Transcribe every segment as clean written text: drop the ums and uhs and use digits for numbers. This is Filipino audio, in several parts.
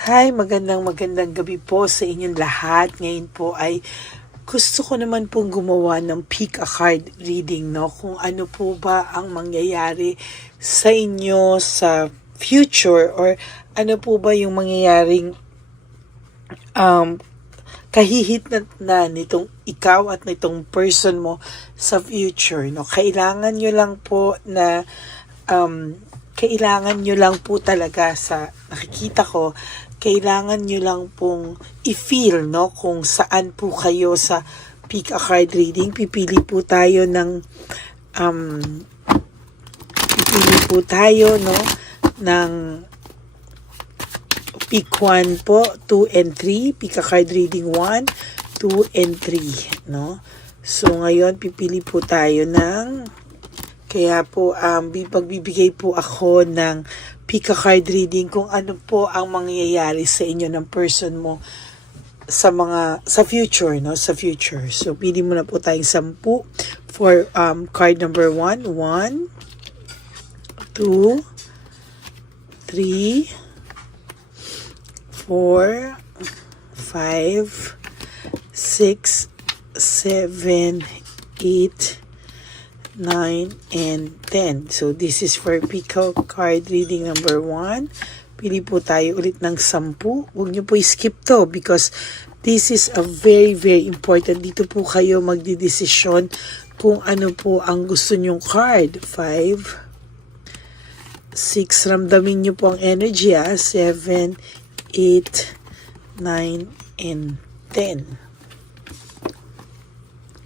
Hi, magandang gabi po sa inyong lahat. Ngayon po ay gusto ko naman pong gumawa ng pick a card reading, no? Kung ano po ba ang mangyayari sa inyo sa future or ano po ba yung mangyayaring um, kahihit na nitong ikaw at nitong person mo sa future, no? Kailangan nyo lang po talaga sa nakikita ko, kailangan nyo lang pong i-feel, no, kung saan po kayo sa pick a card reading. Um, pipili po tayo, no, ng pick 1 po, 2 and 3, pick a card reading 1, 2 and 3, no. So ngayon pipili po tayo kaya po, pagbibigay po ako ng pick a card reading kung ano po ang mangyayari sa inyo ng person mo sa future, no? Sa future. So, pili mo na po tayong 10 for card number 1. 1, 2, 3, 4, 5, 6, 7, 8, 9, and 10. So, this is for pick a card reading number 1. Pili po tayo ulit ng 10. Huwag nyo po skip to because this is a very, very important. Dito po kayo magdidesisyon kung ano po ang gusto nyong card. 5, 6, ramdamin nyo po ang energy, 7, 8, 9, and 10.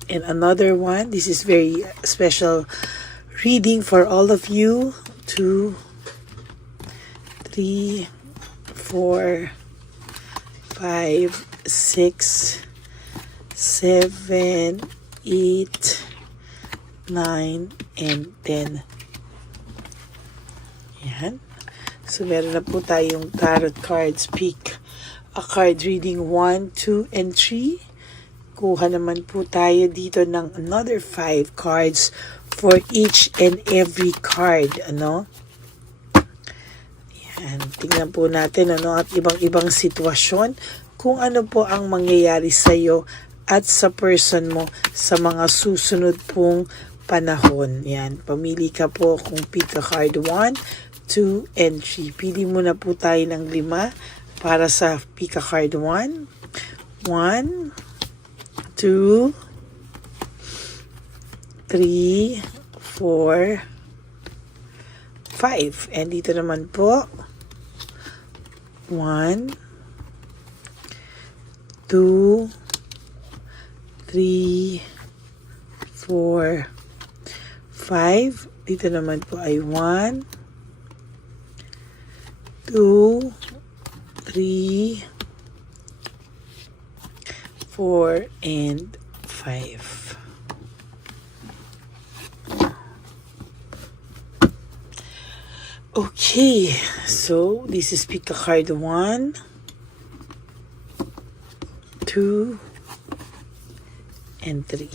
And another one, this is very special reading for all of you. 2, 3, 4, 5, 6, 7, 8, 9, and 10. Yan. So, meron na po tayong tarot cards. Pick a card reading 1, 2, and 3. Kuha naman po tayo dito ng another 5 cards for each and every card, ano? Yan, tingnan po natin, ano, at ibang-ibang sitwasyon kung ano po ang mangyayari sa iyo at sa person mo sa mga susunod pong panahon. Yan, pamili ka po kung pick a card 1, 2, and 3. Pili muna po tayo ng 5 para sa pick a card 1. 1, 2, 3, 4, 5. And dito naman po, 1, 2, 3, 4, 5. Dito naman po ay 1, 2, 3, 4, and 5. Okay, so this is pick a card 1, 2, and 3.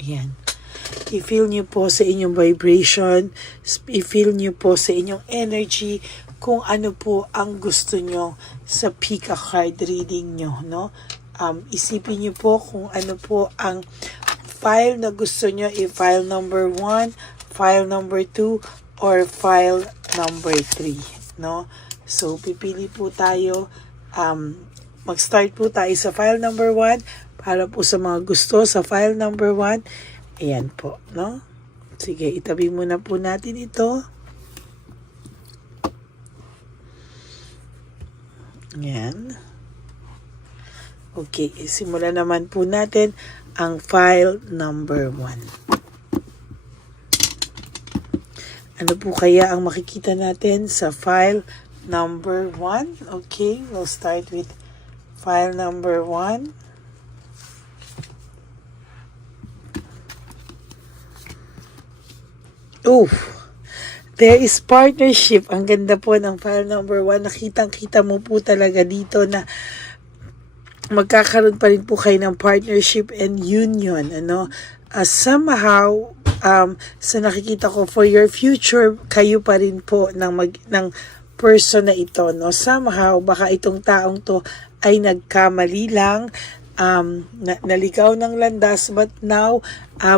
Ayan. I-feel nyo po sa inyong vibration, i-feel nyo po sa inyong energy kung ano po ang gusto nyo sa pick a card reading nyo, no? Isipin nyo po kung ano po ang file na gusto nyo, file number 1, file number 2, or file number 3, no? So, pipili po tayo, mag-start po tayo sa file number 1 para po sa mga gusto sa file number 1. Ayan po, no? Sige, itabi muna po natin ito. Ayan. Okay, simulan naman po natin ang file number 1. Ano po kaya ang makikita natin sa file number 1? Okay, we'll start with file number 1. Oh, there is partnership. Ang ganda po ng file number 1. Nakitang-kita mo po talaga dito na magkakaroon pa rin po kayo ng partnership and union, ano. Somehow, sa nakikita ko, for your future, kayo pa rin po ng person na ito, no. Somehow, baka itong taong to ay nagkamali lang, naligaw ng landas, but now,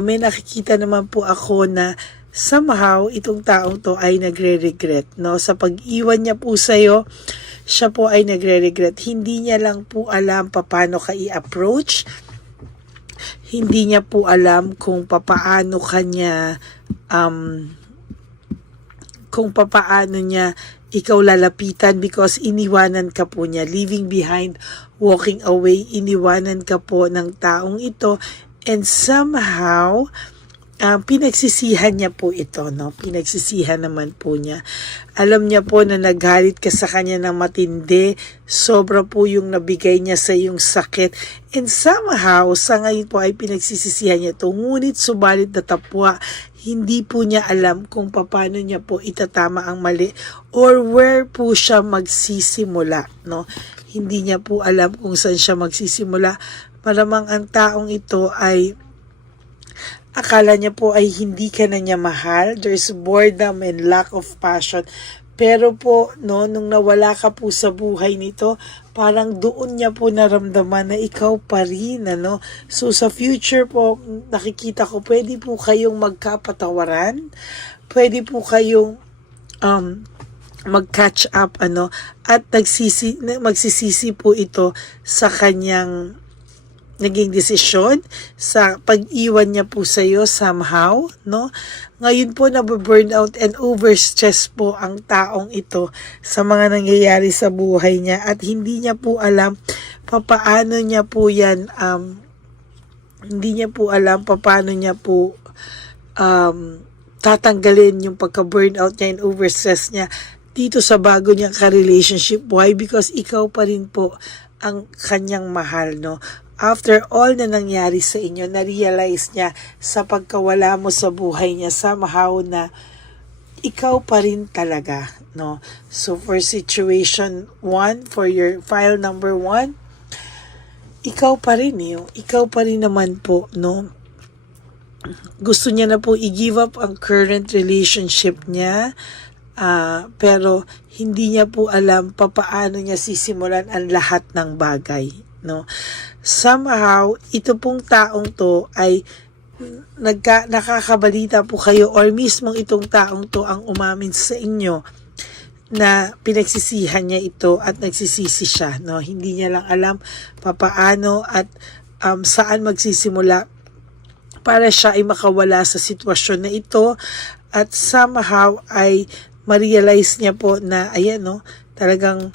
may nakikita naman po ako na somehow, itong taong to ay nagre-regret, no. Sa pag-iwan niya po sa'yo, siya po ay nagre-regret. Hindi niya lang po alam paano ka i-approach. Hindi niya po alam kung papaano kanya kung papaano niya ikaw lalapitan because iniwanan ka po niya. Leaving behind, walking away, iniwanan ka po ng taong ito, and somehow pinagsisihan niya po ito, no? Pinagsisihan naman po niya. Alam niya po na naghalit ka sa kanya ng matindi. Sobra po yung nabigay niya sa iyong sakit. And somehow, sa ngayon po ay pinagsisisihan niya ito. Ngunit subalit na tapwa, hindi po niya alam kung paano niya po itatama ang mali or where po siya magsisimula, no? Hindi niya po alam kung saan siya magsisimula. Malamang ang taong ito ay akala niya po ay hindi ka na niya mahal. There's boredom and lack of passion. Pero po, no, nung nawala ka po sa buhay nito, parang doon niya po naramdaman na ikaw pa rin, ano. So, sa future po, nakikita ko, pwede po kayong magkapatawaran. Pwede po kayong mag-catch up, ano. At magsisisi po ito sa kanyang naging desisyon sa pag-iwan niya po sa iyo somehow, no? Ngayon po nabe-burn out and overstress po ang taong ito sa mga nangyayari sa buhay niya at hindi niya po alam papaano niya po yan hindi niya po alam papaano niya po tatanggalin yung pagka-burnout niya and overstress niya dito sa bago niyang ka-relationship. Why? Because ikaw pa rin po ang kanyang mahal, no? After all na nangyari sa inyo, na-realize niya sa pagkawala mo sa buhay niya, somehow na ikaw pa rin talaga, no? So, for situation 1, for your file number 1, ikaw pa rin, ikaw pa rin naman po, no? Gusto niya na po i-give up ang current relationship niya, pero hindi niya po alam papaano niya sisimulan ang lahat ng bagay, no? Somehow, ito pong taong to ay nakakabalita po kayo or mismong itong taong to ang umamin sa inyo na pinagsisihan niya ito at nagsisisi siya, no? Hindi niya lang alam papaano at saan magsisimula para siya ay makawala sa sitwasyon na ito at somehow ay ma-realize niya po na ayan, no, talagang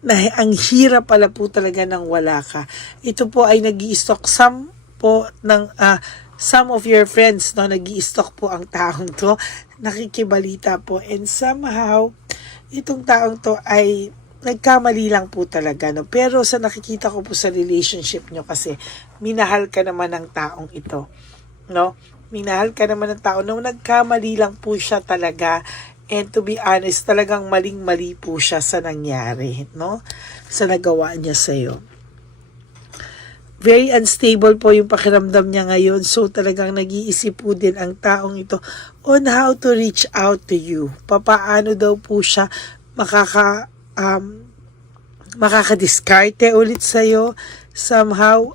na ang hirap pala po talaga nang wala ka. Ito po ay nag-i-stock some of your friends, no, nag-i-stock po ang taong to, nakikibalita po, and somehow itong taong to ay nagkamali lang po talaga, no. Pero sa nakikita ko po sa relationship nyo kasi minahal ka naman ng taong ito, no. Minahal ka naman ng tao, no, nagkamali lang po siya talaga. And to be honest, talagang maling-mali po siya sa nangyari, no? Sa nagawa niya sa'yo. Very unstable po yung pakiramdam niya ngayon. So talagang nag-iisip po din ang taong ito on how to reach out to you. Papaano daw po siya makakadiskarte ulit sa'yo. Somehow,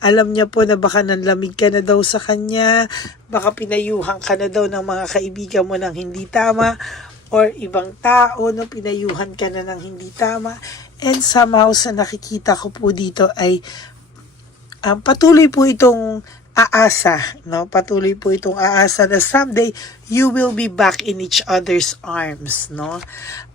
alam niya po na baka nanlamig ka na daw sa kanya, baka pinayuhan ka na daw ng mga kaibigan mo ng hindi tama, or ibang tao, no, pinayuhan ka na ng hindi tama. And somehow, sa nakikita ko po dito ay patuloy po itong aasa, no? Patuloy po itong aasa na someday you will be back in each other's arms, no?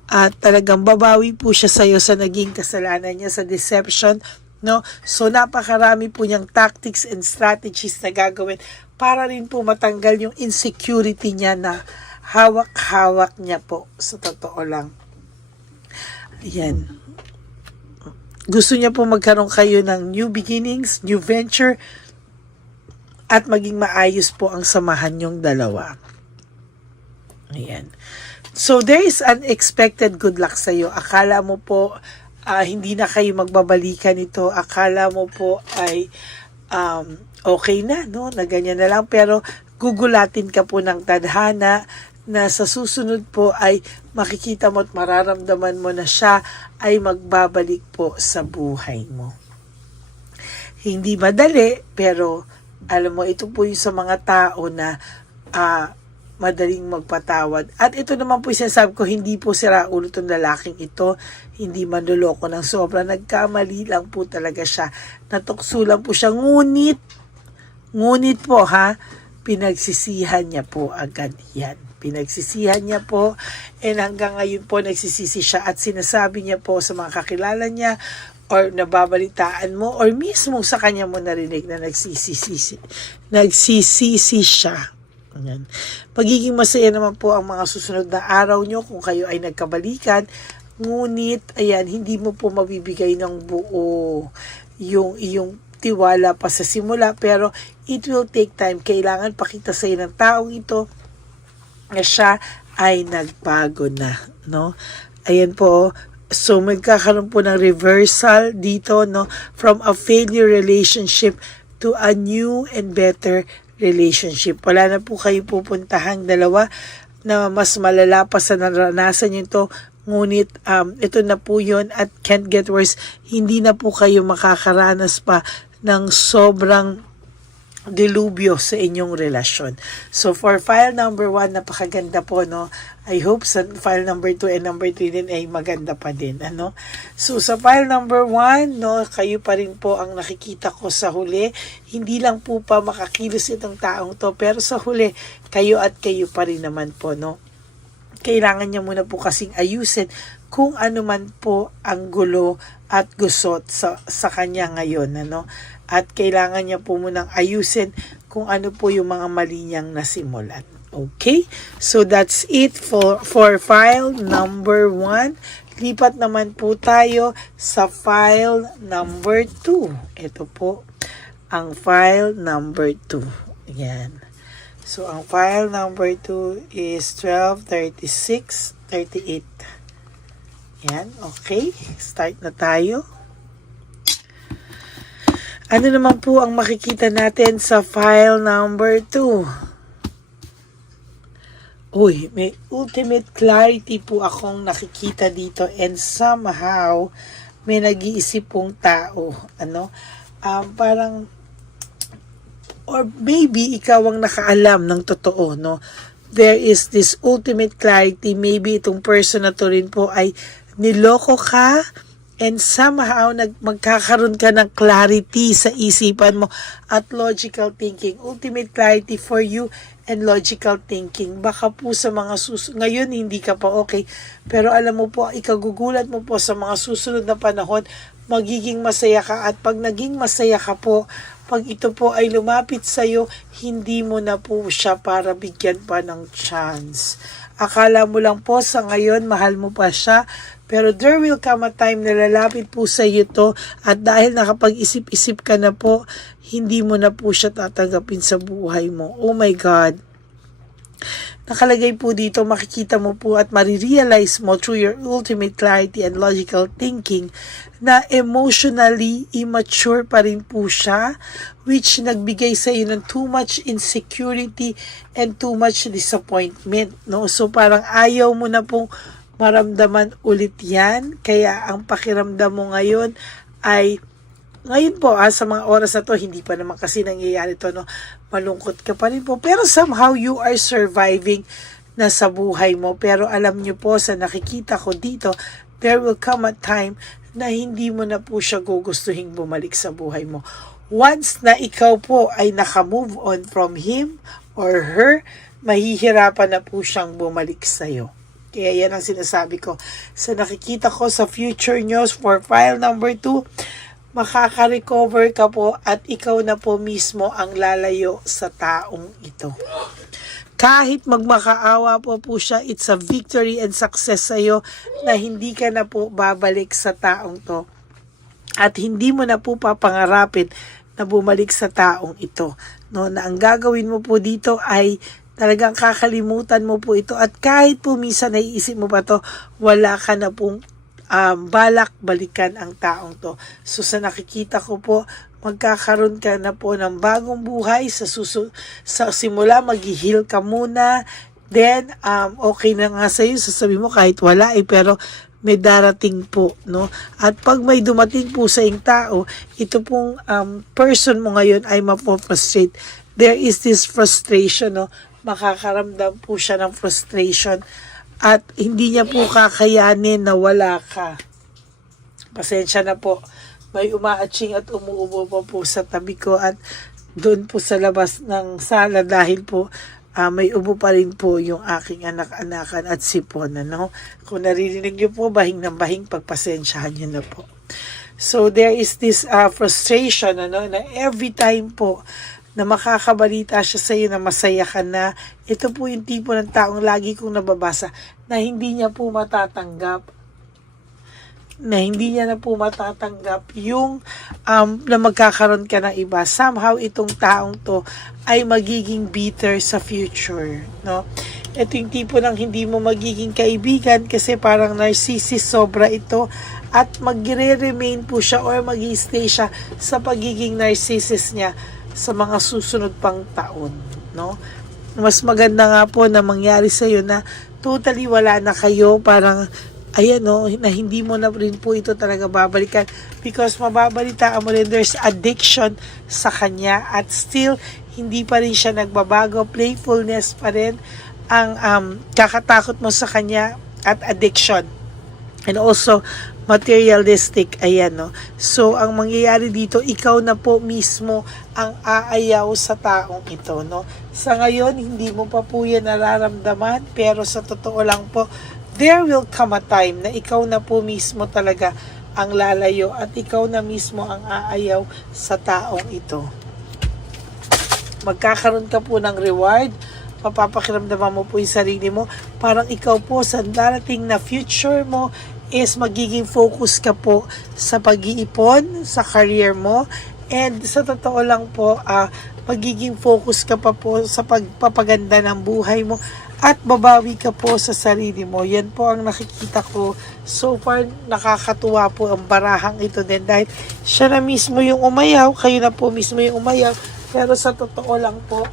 At talagang babawi po siya sa'yo sa naging kasalanan niya sa deception, no? So napakarami po niyang tactics and strategies na gagawin para rin po matanggal yung insecurity niya na hawak-hawak niya po, sa totoo lang. Ayan. Gusto niya po magkaroon kayo ng new beginnings, new venture, at maging maayos po ang samahan niyong dalawa. Ayan. So, there is unexpected good luck sa'yo. Akala mo po, hindi na kayo magbabalikan ito. Akala mo po ay okay na, no? Na ganyan na lang. Pero, gugulatin ka po ng tadhana na sa susunod po ay makikita mo at mararamdaman mo na siya ay magbabalik po sa buhay mo. Hindi madali, pero alam mo, ito po yung sa mga tao na madaling magpatawad. At ito naman po yung sinasabi ko, hindi po sira ulo itong lalaking ito, hindi manloloko ng sobra, nagkamali lang po talaga siya, natukso lang po siya, ngunit po pinagsisihan niya po agad yan. Pinagsisihan niya po, and hanggang ngayon po nagsisisi siya at sinasabi niya po sa mga kakilala niya, or nababalitaan mo, or mismo sa kanya mo narinig na nagsisisi siya. Ayan. Pagiging masaya naman po ang mga susunod na araw nyo kung kayo ay nagkabalikan, ngunit, ayan, hindi mo po mabibigay ng buo yung iyong tiwala pa sa simula, pero it will take time. Kailangan pakita sa'yo ng taong ito na siya ay nagbago na, no? Ayan po. So, magkakaroon po ng reversal dito, no? From a failure relationship to a new and better relationship. Wala na po kayo pupuntahang dalawa na mas malala pa sa naranasan nyo ito. Ngunit, ito na po yun at can't get worse. Hindi na po kayo makakaranas pa ng sobrang dilubyo sa inyong relasyon. So, for file number 1, napakaganda po, no? I hope sa file number 2 and number 3 din ay maganda pa din, ano? So, sa file number 1, no, kayo pa rin po ang nakikita ko sa huli. Hindi lang po pa makakilos itong taong to, pero sa huli, kayo at kayo pa rin naman po, no? Kailangan niya muna po kasing ayusin kung ano man po ang gulo at gusot sa kanya ngayon, ano? At kailangan niya po munang ayusin kung ano po yung mga mali niyang nasimulan. Okay? So, that's it for file number 1. Lipat naman po tayo sa file number 2. Ito po ang file number 2. Ayan. So, ang file number 2 is 123638. Ayan. Okay. Start na tayo. Ano naman po ang makikita natin sa file number 2? Uy, may ultimate clarity po akong nakikita dito, and somehow may nag-iisip pong tao. Ano? Parang, or maybe ikaw ang nakaalam ng totoo, no? There is this ultimate clarity. Maybe itong person na to rin po ay niloko ka, and somehow magkakaroon ka ng clarity sa isipan mo at logical thinking. Ultimate clarity for you and logical thinking. Baka po sa mga ngayon hindi ka pa okay, pero alam mo po, ikagugulat mo po sa mga susunod na panahon, magiging masaya ka, at pag naging masaya ka po, pag ito po ay lumapit sa'yo, hindi mo na po siya para bigyan pa ng chance. Akala mo lang po sa ngayon, mahal mo pa siya, pero there will come a time na lalapit po sa iyo to, at dahil nakapag-isip-isip ka na po, hindi mo na po siya tatanggapin sa buhay mo. Oh my God. Nakalagay po dito, makikita mo po at marirealize mo through your ultimate clarity and logical thinking na emotionally immature pa rin po siya, which nagbigay sa iyo ng too much insecurity and too much disappointment, no? So parang ayaw mo na pong maramdaman ulit yan, kaya ang pakiramdam mo ngayon ay, ngayon po sa mga oras na to, hindi pa naman kasi nangyayari to, no? Malungkot ka pa rin po, pero somehow you are surviving na sa buhay mo. Pero alam nyo po, sa nakikita ko dito, there will come a time na hindi mo na po siya gugustuhin bumalik sa buhay mo. Once na ikaw po ay naka-move on from him or her, mahihirapan na po siyang bumalik sa'yo. Kaya yan ang sinasabi ko. Sa nakikita ko sa future news for file number 2, makaka-recover ka po at ikaw na po mismo ang lalayo sa taong ito. Kahit magmakaawa po siya, it's a victory and success sa'yo na hindi ka na po babalik sa taong to. At hindi mo na po papangarapin na bumalik sa taong ito. No, na ang gagawin mo po dito ay Talagang kakalimutan mo po ito at kahit po minsan naiisip mo pa to, wala ka na pong balak balikan ang taong to. So sa nakikita ko po, magkakaroon ka na po ng bagong buhay sa simula, mag-heal ka muna. Then, okay na nga sa'yo, sasabihin mo kahit wala pero may darating po, no? At pag may dumating po sa iyong tao, ito pong person mo ngayon ay mapoprostrate. There is this frustration, no? Makakaramdam po siya ng frustration at hindi niya po kakayanin na wala ka. Pasensya na po. May umaaching at umuubo po sa tabi ko at doon po sa labas ng sala dahil po may ubo pa rin po yung aking anak-anakan at sipon. Ano? Kung naririnig niyo po, bahing ng bahing, pagpasensyahan niyo na po. So there is this frustration, ano, na every time po na makakabalita siya sa iyo na masaya ka na, ito po yung tipo ng taong lagi kong nababasa na hindi niya po matatanggap yung na magkakaroon ka ng iba. Somehow itong taong to ay magiging bitter sa future, no? Ito yung tipo ng hindi mo magiging kaibigan kasi parang narcissist sobra ito at magre-remain po siya or mag-stay siya sa pagiging narcissist niya sa mga susunod pang taon, no? Mas maganda nga po na mangyari sa iyo na totally wala na kayo, parang ayan, no, na hindi mo na rin po ito talaga babalikan because mababalitaan mo rin there's addiction sa kanya at still hindi pa rin siya nagbabago, playfulness pa rin ang kakatakot mo sa kanya at addiction. And also, materialistic, ayan, no. So, ang mangyayari dito, ikaw na po mismo ang aayaw sa taong ito, no. Sa ngayon, hindi mo pa po yan nararamdaman, pero sa totoo lang po, there will come a time na ikaw na po mismo talaga ang lalayo at ikaw na mismo ang aayaw sa taong ito. Magkakaroon ka po ng reward, mapapakiramdaman mo po yung sarili mo, parang ikaw po sa darating na future mo is magiging focus ka po sa pag-iipon, sa career mo, and sa totoo lang po, magiging focus ka pa po sa pagpapaganda ng buhay mo at babawi ka po sa sarili mo. Yan po ang nakikita ko. So far, nakakatuwa po ang barahang ito din dahil siya na mismo yung umayaw, kayo na po mismo yung umayaw, pero sa totoo lang po,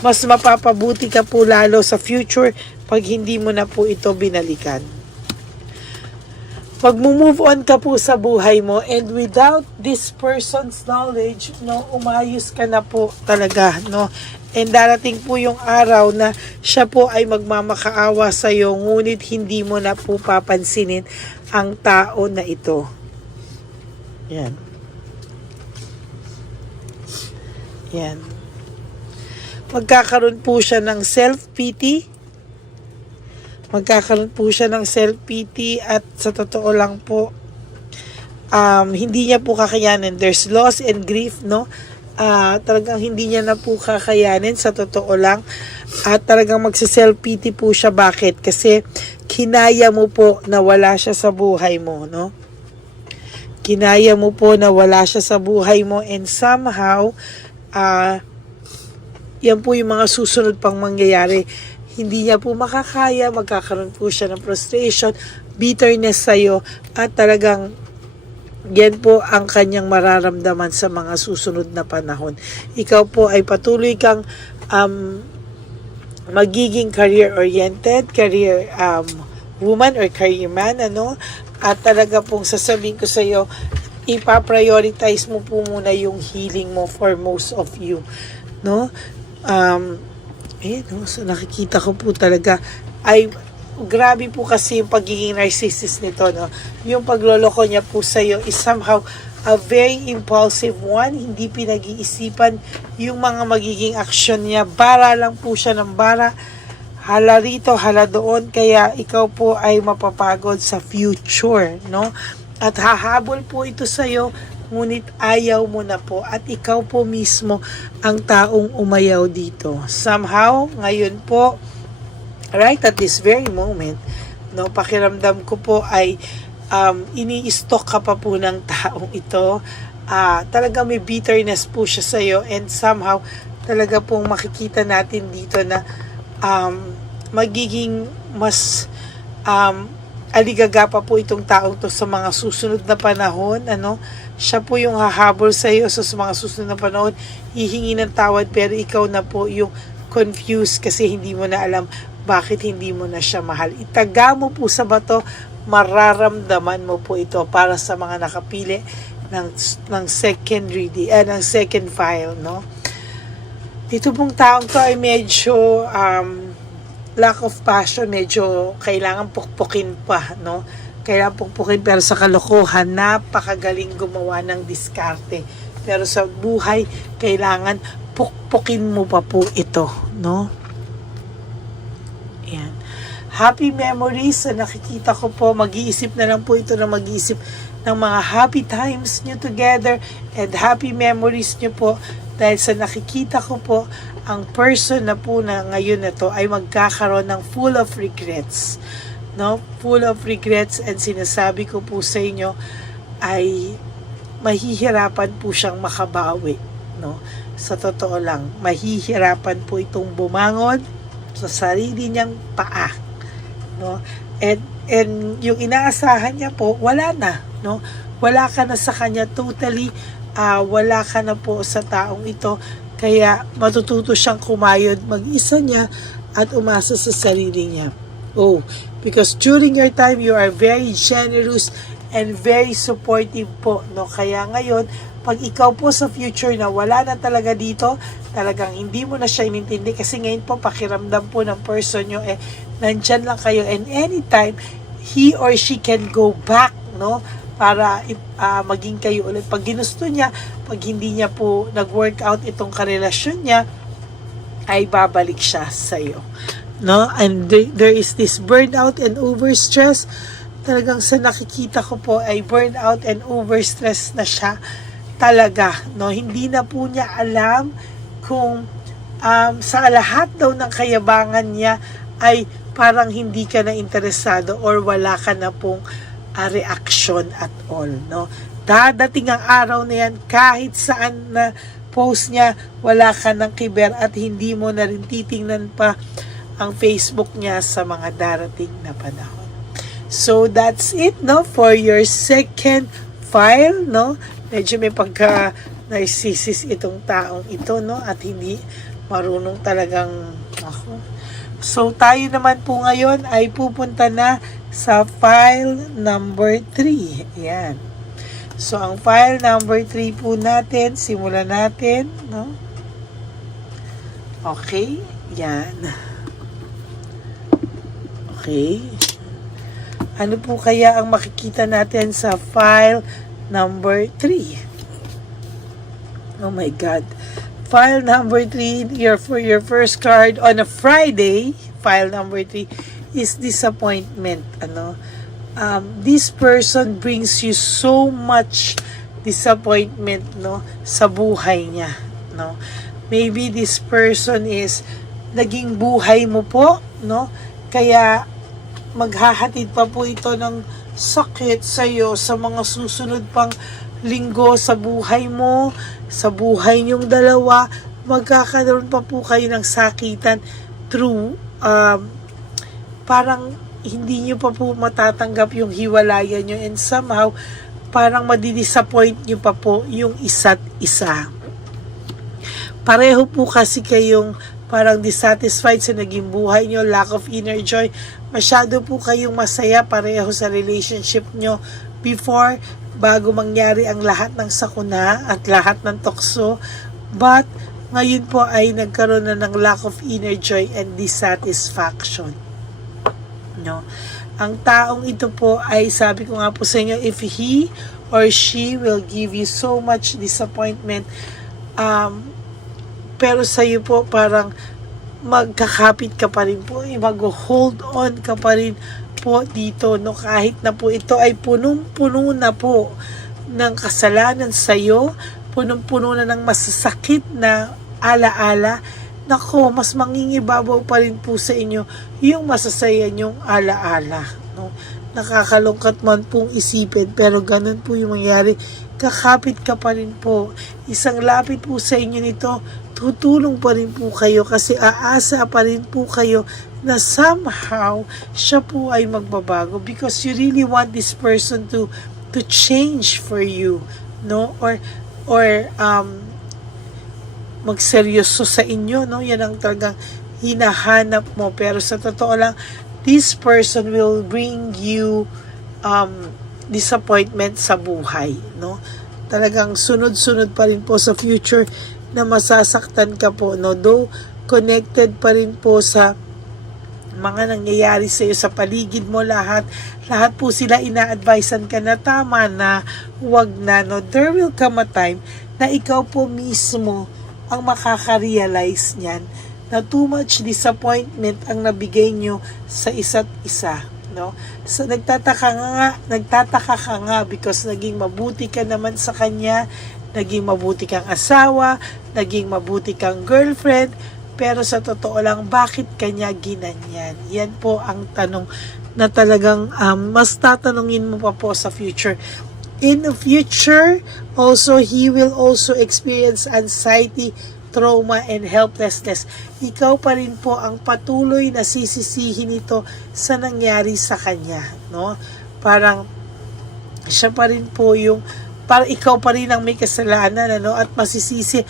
mas mapapabuti ka po lalo sa future pag hindi mo na po ito binalikan. Mag-move on ka po sa buhay mo and without this person's knowledge, no, umayos ka na po talaga, no. And darating po yung araw na siya po ay magmamakaawa sa iyo, ngunit hindi mo na po papansinin ang tao na ito. Yan. Yan. Magkakaroon po siya ng self-pity. Magkakaroon po siya ng self-pity at sa totoo lang po, hindi niya po kakayanin. There's loss and grief, no? Talagang hindi niya na po kakayanin sa totoo lang. At talagang magsi-self-pity po siya. Bakit? Kasi kinaya mo po na wala siya sa buhay mo, no? Kinaya mo po na wala siya sa buhay mo and somehow, yan po yung mga susunod pang mangyayari. Hindi niya po makakaya, magkakaroon po siya ng frustration, bitterness sa'yo, at talagang yan po ang kanyang mararamdaman sa mga susunod na panahon. Ikaw po ay patuloy kang magiging career-oriented, career woman or career man, ano? At talaga pong sasabihin ko sa iyo, ipa-prioritize mo po muna yung healing mo for most of you, no? No? So nakikita ko po talaga ay grabe po kasi yung pagiging narcissist nito, no? Yung pagloloko niya po sa iyo is somehow a very impulsive one, hindi pinag-iisipan yung mga magiging aksyon niya, bara lang po siya ng bara, hala rito, hala doon, kaya ikaw po ay mapapagod sa future, no? At hahabol po ito sa iyo, ngunit ayaw mo na po at ikaw po mismo ang taong umayaw dito. Somehow, ngayon po, right at this very moment, no, pakiramdam ko po ay ini-stalk ka pa po ng taong ito. Talaga may bitterness po siya sa iyo and somehow talaga pong makikita natin dito na magiging mas aligaga pa po itong taong to sa mga susunod na panahon. Siya po yung hahabol sa iyo sa mga susunod na panahon, hihingi ng tawad, pero ikaw na po yung confused kasi hindi mo na alam bakit hindi mo na siya mahal. Itaga mo po sa bato, mararamdaman mo po ito para sa mga nakapili ng second reading, ng second file, Dito pong taong to ay medyo lack of passion, medyo kailangan pukpukin pa, Kailangan pukpukin, pero sa kalokohan, napakagaling gumawa ng diskarte. Pero sa buhay, kailangan pukpukin mo pa po ito, Ayan. Happy memories, nakikita ko po, mag-iisip na lang po ito na mag-iisip ng mga happy times nyo together and happy memories nyo po, dahil sa nakikita ko po, ang person na po na ngayon na to ay magkakaroon ng full of regrets, full of regrets, and sinasabi ko po sa inyo ay mahihirapan po siyang makabawi, sa totoo lang, mahihirapan po itong bumangon sa sarili niyang paa, and yung inaasahan niya po, wala na, wala ka na sa kanya totally, wala ka na po sa taong ito, kaya matututo siyang kumayod mag-isa niya at umasa sa sarili niya. Because during your time, you are very generous and very supportive po, Kaya ngayon, pag ikaw po sa future na wala na talaga dito, talagang hindi mo na siya inintindi, kasi ngayon po pakiramdam po ng person nyo, nandyan lang kayo, and anytime, he or she can go back, para maging kayo ulit. Pag ginusto niya, pag hindi niya po nag-work out itong karelasyon niya, ay babalik siya sa iyo. And there is this burnout and overstress. Talagang sa nakikita ko po ay burnout and overstress na siya talaga. Hindi na po niya alam kung sa lahat daw ng kayabangan niya ay parang hindi ka na interesado or wala ka na pong reaction at all, Dadating ang araw na yan, kahit saan na post niya, wala ka ng kiber at hindi mo na rin titingnan pa ang Facebook niya sa mga darating na panahon. So that's it, for your second file, Medyo may pagka-narcissist itong taong ito, at hindi marunong talagang So tayo naman po ngayon ay pupunta na sa file number 3. Ayan. So ang file number 3 po natin, simulan natin, Okay, yan. Okay. Ano po kaya ang makikita natin sa file number 3? Oh my God. File number 3, for your first card on a Friday, file number 3 is disappointment. This person brings you so much disappointment, sa buhay niya, Maybe this person is naging buhay mo po, Kaya maghahatid pa po ito ng sakit sa iyo sa mga susunod pang linggo sa buhay mo, sa buhay niyong dalawa. Magkakaroon pa po kayo ng sakitan through parang hindi niyo pa po matatanggap yung hiwalayan niyo, and somehow parang madidisappoint niyo pa po yung isa't isa. Pareho po kasi kayong parang dissatisfied sa naging buhay niyo, lack of inner joy. Masyado po kayong masaya pareho sa relationship niyo before, bago mangyari ang lahat ng sakuna at lahat ng tukso. But ngayon po ay nagkaroon na ng lack of inner joy and dissatisfaction. Ang taong ito po ay, sabi ko nga po sa inyo, if he or she will give you so much disappointment, pero sa iyo po parang magkakapit ka pa rin po, mag-hold on ka pa rin po dito, kahit na po ito ay punong-puno na po ng kasalanan sa iyo, punong-puno na ng masasakit na alaala. Nako, mas mangingibabaw pa rin po sa inyo yung masasaya nyong alaala, Nakakalungkot man pong isipin, pero ganun po yung mangyari. Kakapit ka pa rin po. Isang lapit po sa inyo nito, tutulong pa rin po kayo kasi aasa pa rin po kayo na somehow siya po ay magbabago because you really want this person to change for you, no? Or magseryoso sa inyo, no? Yan ang talagang hinahanap mo. Pero sa totoo lang, this person will bring you disappointment sa buhay, no? Talagang sunod-sunod pa rin po sa future na masasaktan ka po, no? Though connected pa rin po sa mga nangyayari sa iyo sa paligid mo, lahat po sila ina-advisean ka na tama na, huwag na, no? There will come a time na ikaw po mismo ang makaka-realize niyan na too much disappointment ang nabigay nyo sa isa't isa, no? So nagtataka ka nga because naging mabuti ka naman sa kanya, naging mabuti kang asawa, naging mabuti kang girlfriend, pero sa totoo lang, bakit kanya ginanyan? Yan po ang tanong na talagang mas tatanungin mo pa po sa future. In the future, also, he will also experience anxiety, trauma, and helplessness. Ikaw pa rin po ang patuloy na sisisihin ito sa nangyari sa kanya, no? Parang siya pa rin po yung para ikaw pa rin ang may kasalanan, ano, at masisisi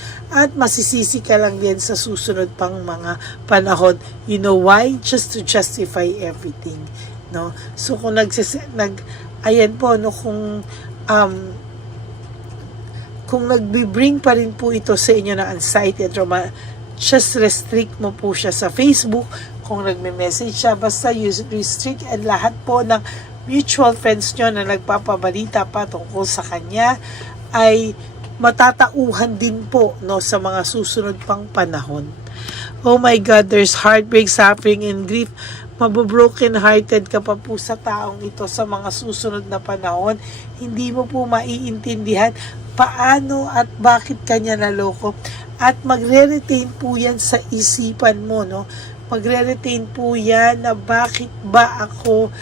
ka lang din sa susunod pang mga panahon. You know why? Just to justify everything, no? So kung ayan po, no, kung nagbi-bring pa rin po ito sa inyo na anxiety at trauma, just restrict mo po siya sa Facebook. Kung nagme-message siya, basta restrict, and lahat po ng mutual friends nyo na nagpapabalita pa tungkol sa kanya ay matatauhan din po, no, sa mga susunod pang panahon. Oh my God, there's heartbreak, suffering, and grief. Mabobroken hearted ka pa po sa taong ito sa mga susunod na panahon. Hindi mo po maiintindihan paano at bakit kanya naloko. At magre-retain po yan sa isipan mo, no? Magre-retain po yan na bakit ba ako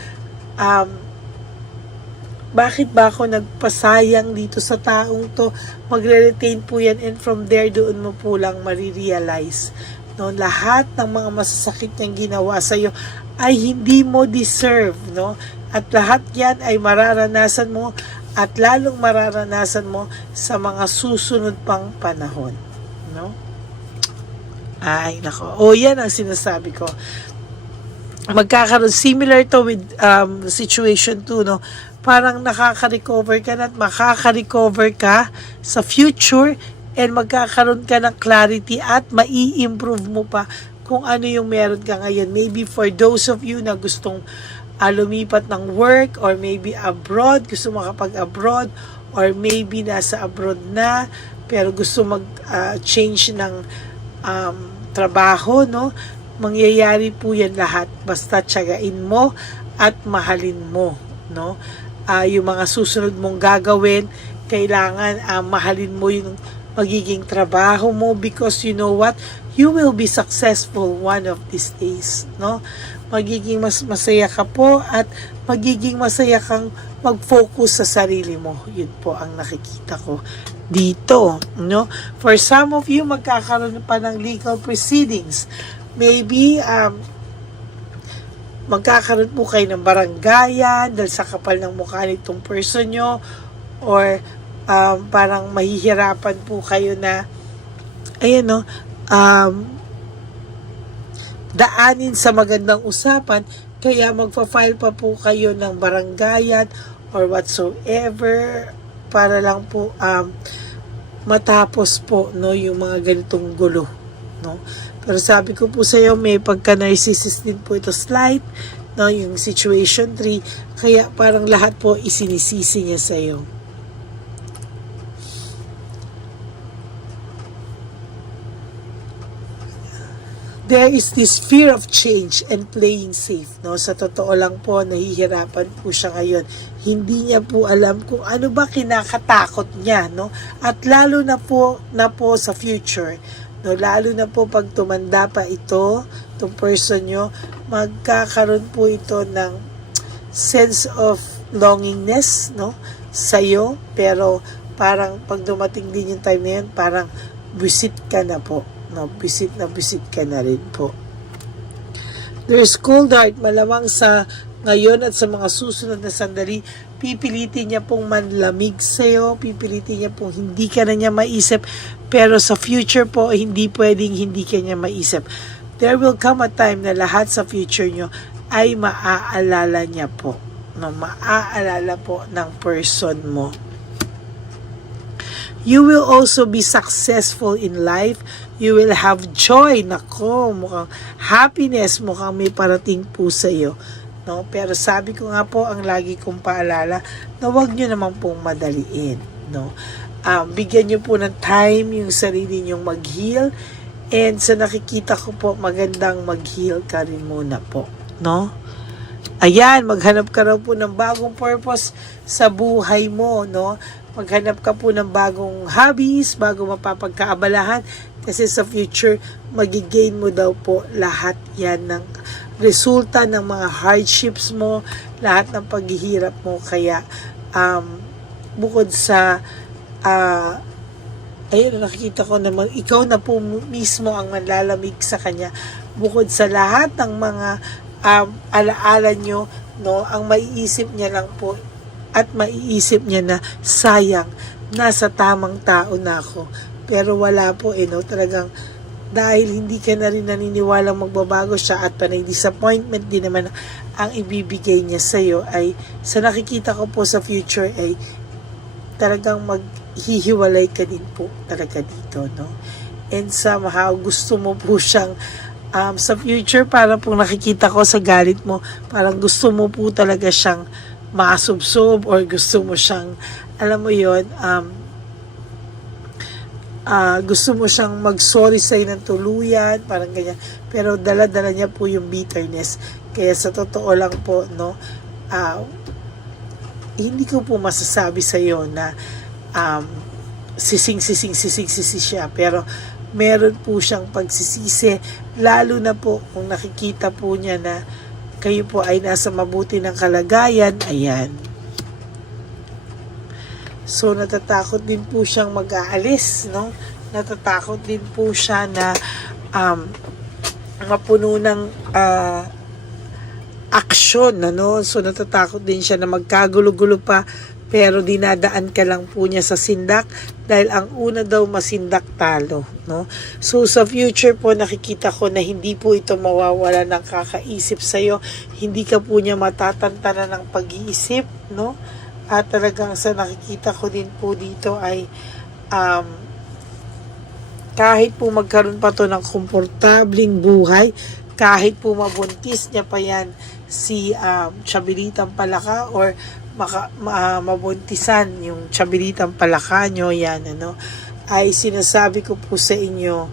nagpasayang dito sa taong to. Magre-retain po yan, and from there, doon mo po lang marirealize, no, lahat ng mga masasakit niyang ginawa sa iyo ay hindi mo deserve, no? At lahat yan ay mararanasan mo, at lalong mararanasan mo sa mga susunod pang panahon, no? Ay, nako. O, yan ang sinasabi ko. Magkakaroon, similar to with situation 2, no? Parang nakaka-recover ka na at makaka-recover ka sa future, and magkakaroon ka ng clarity at mai-improve mo pa kung ano yung meron ka ngayon. Maybe for those of you na gustong lumipat ng work, or maybe abroad, gusto makapag-abroad, or maybe nasa abroad na pero gusto mag-change ng trabaho, no? Mangyayari po yan lahat. Basta tiyagain mo at mahalin mo, no? Yung mga susunod mong gagawin, kailangan mahalin mo yung magiging trabaho mo, because you know what? You will be successful one of these days, no? Magiging masaya ka po, at magiging masaya kang mag-focus sa sarili mo. Yun po ang nakikita ko dito, no? For some of you, magkakaroon pa ng legal proceedings. Maybe magkakaroon po kayo ng barangayan dahil sa kapal ng mukha nitong person nyo, or parang mahihirapan po kayo na daanin sa magandang usapan, kaya magpa-file pa po kayo ng barangayan or whatsoever para lang po matapos po, no, yung mga ganitong gulo, no? Pero sabi ko po sa iyo, may pagka-narcissist din po ito slight, no, yung situation 3, kaya parang lahat po isinisisi niya sa iyo. There is this fear of change and playing safe, no? Sa totoo lang po, nahihirapan po siya ngayon. Hindi niya po alam kung ano ba kinakatakot niya, no? At lalo na po sa future, no? Lalo na po pag tumanda pa itong person nyo, magkakaroon po ito ng sense of longingness, no, sa'yo. Pero parang pag dumating din yung time na yun, parang buisit ka na po, No, visit na visit ka na rin po. There's cold heart, malamang sa ngayon at sa mga susunod na sandali, pipilitin niya pong manlamig sa'yo, pipilitin niya pong hindi ka na niya maisip, pero sa future po, hindi pwedeng hindi ka niya maisip. There will come a time na lahat sa future nyo ay maaalala niya po. No, maaalala po ng person mo. You will also be successful in life. You will have joy. Nako, mukhang happiness, mukhang may parating po sa iyo. No? Pero sabi ko nga po, ang lagi kong paalala, na huwag nyo naman pong madaliin. No? Bigyan nyo po ng time yung sarili nyong mag-heal. And sa nakikita ko po, magandang mag-heal ka rin muna po. No? Ayan, maghanap ka raw po ng bagong purpose sa buhay mo. No? Maghanap ka po ng bagong hobbies, bagong mapapagkaabalahan. Kasi sa future, magigain mo daw po lahat yan ng resulta ng mga hardships mo, lahat ng paghihirap mo. Kaya, bukod sa, ayun, nakikita ko naman, ikaw na po mismo ang manlalamig sa kanya. Bukod sa lahat ng mga alaala nyo, no, ang maiisip niya lang po, at maiisip niya na sayang, nasa tamang tao na ako. Pero wala po no, talagang dahil hindi ka na rin naniniwalang magbabago siya at panay disappointment din naman ang ibibigay niya sa'yo, ay sa nakikita ko po sa future ay talagang maghihiwalay ka din po talaga dito, no? And somehow gusto mo po siyang sa future, parang pong nakikita ko sa galit mo, parang gusto mo po talaga siyang masubsob or gusto mo siyang, alam mo yon, gusto mo siyang mag-sorry sa'yo ng tuluyan, parang ganyan. Pero dala-dala niya po yung bitterness. Kaya sa totoo lang po, no, hindi ko po masasabi sa'yo na sising siya. Pero meron po siyang pagsisisi, lalo na po kung nakikita po niya na kayo po ay nasa mabuti ng kalagayan. Ayan. So, natatakot din po siyang mag-aalis, no? Natatakot din po siya na mapuno ng aksyon, no? So, natatakot din siya na magkagulo-gulo pa, pero dinadaan ka lang po niya sa sindak dahil ang una daw masindak talo, no? So sa future po nakikita ko na hindi po ito mawawala ng kakaisip sa iyo, hindi ka po niya matatantanan ng pag-iisip, no? At talagang sa nakikita ko din po dito ay kahit po magkaroon pa to ng komportabling buhay, kahit po mabuntis niya pa yan si Chabilitang Palaka or mabuntisan yung Chabilitang Palaka nyo, yan, ano, ay sinasabi ko po sa inyo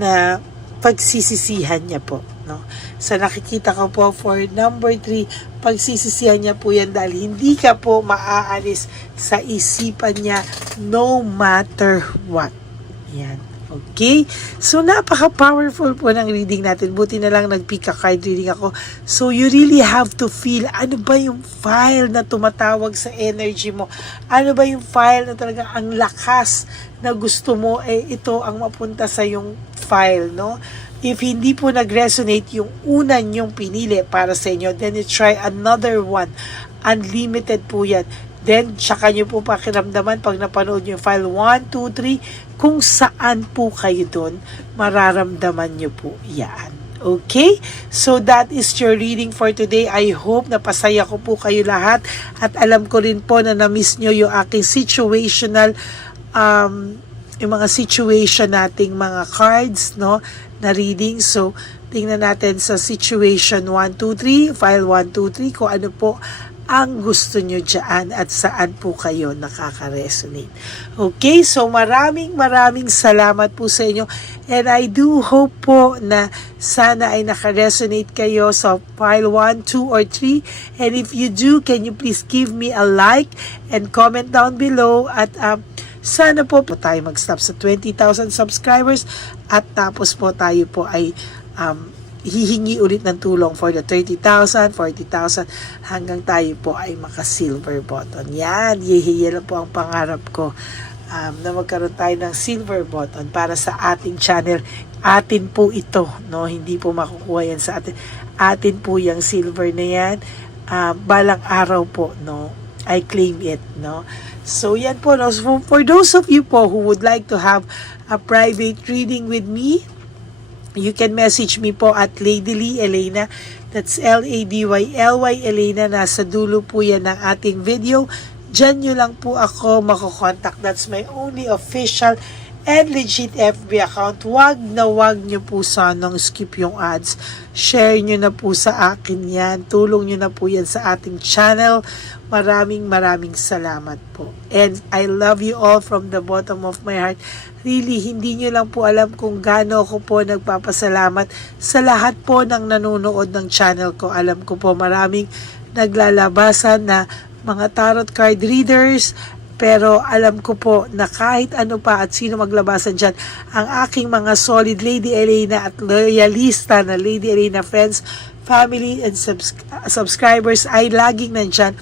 na pagsisisihan niya po, no? Sa nakikita ko po for number 3, pagsisisihan niya po yan dahil hindi ka po maaalis sa isipan niya no matter what. Yan. Okay? So, napaka-powerful po ng reading natin. Buti na lang nag-pick a card reading ako. So, you really have to feel, ano ba yung file na tumatawag sa energy mo? Ano ba yung file na talaga ang lakas na gusto mo, ito ang mapunta sa yung file, no? If hindi po nag-resonate yung una nyong pinili para sa inyo, then you try another one. Unlimited po yan. Then, tsaka nyo po pakiramdaman pag napanood nyo yung file 1, 2, 3, kung saan po kayo doon, mararamdaman nyo po yan. Okay? So, that is your reading for today. I hope na pasaya ko po kayo lahat at alam ko rin po na na-miss nyo yung aking situational, yung mga situation nating mga cards, no, na reading. So, tingnan natin sa situation 1, 2, 3, file 1, 2, 3, kung ano po ang gusto nyo dyan at saan po kayo nakaka-resonate. Okay, so maraming salamat po sa inyo and I do hope po na sana ay naka-resonate kayo sa file 1, 2, or 3, and if you do, can you please give me a like and comment down below at sana po tayo mag-stop sa 20,000 subscribers at tapos po tayo po ay hihingi ulit ng tulong for the 30,000, 40,000 hanggang tayo po ay maka-silver button. Yan, yan po ang pangarap ko, na magkaroon tayo ng silver button para sa ating channel. atin po ito, no? Hindi po makukuha yan sa atin. Atin po yung silver na yan. Balang araw po, no? I claim it, no? So, yan po, no? So, for those of you po who would like to have a private reading with me, you can message me po at Lady Lee Elena. That's Ladyly Elena. Nasa dulo po yan ng ating video. Diyan nyo lang po ako makokontak. That's my only official and legit FB account. Wag nyo po sanang skip yung ads. Share nyo na po sa akin yan. Tulong nyo na po yan sa ating channel. Maraming salamat po. And I love you all from the bottom of my heart. Really, hindi nyo lang po alam kung gaano ako po nagpapasalamat sa lahat po ng nanonood ng channel ko. Alam ko po maraming naglalabasan na mga tarot card readers, pero alam ko po na kahit ano pa at sino maglabasan dyan, ang aking mga solid Lady Elena at loyalista na Lady Elena friends, family and subscribers ay laging nandyan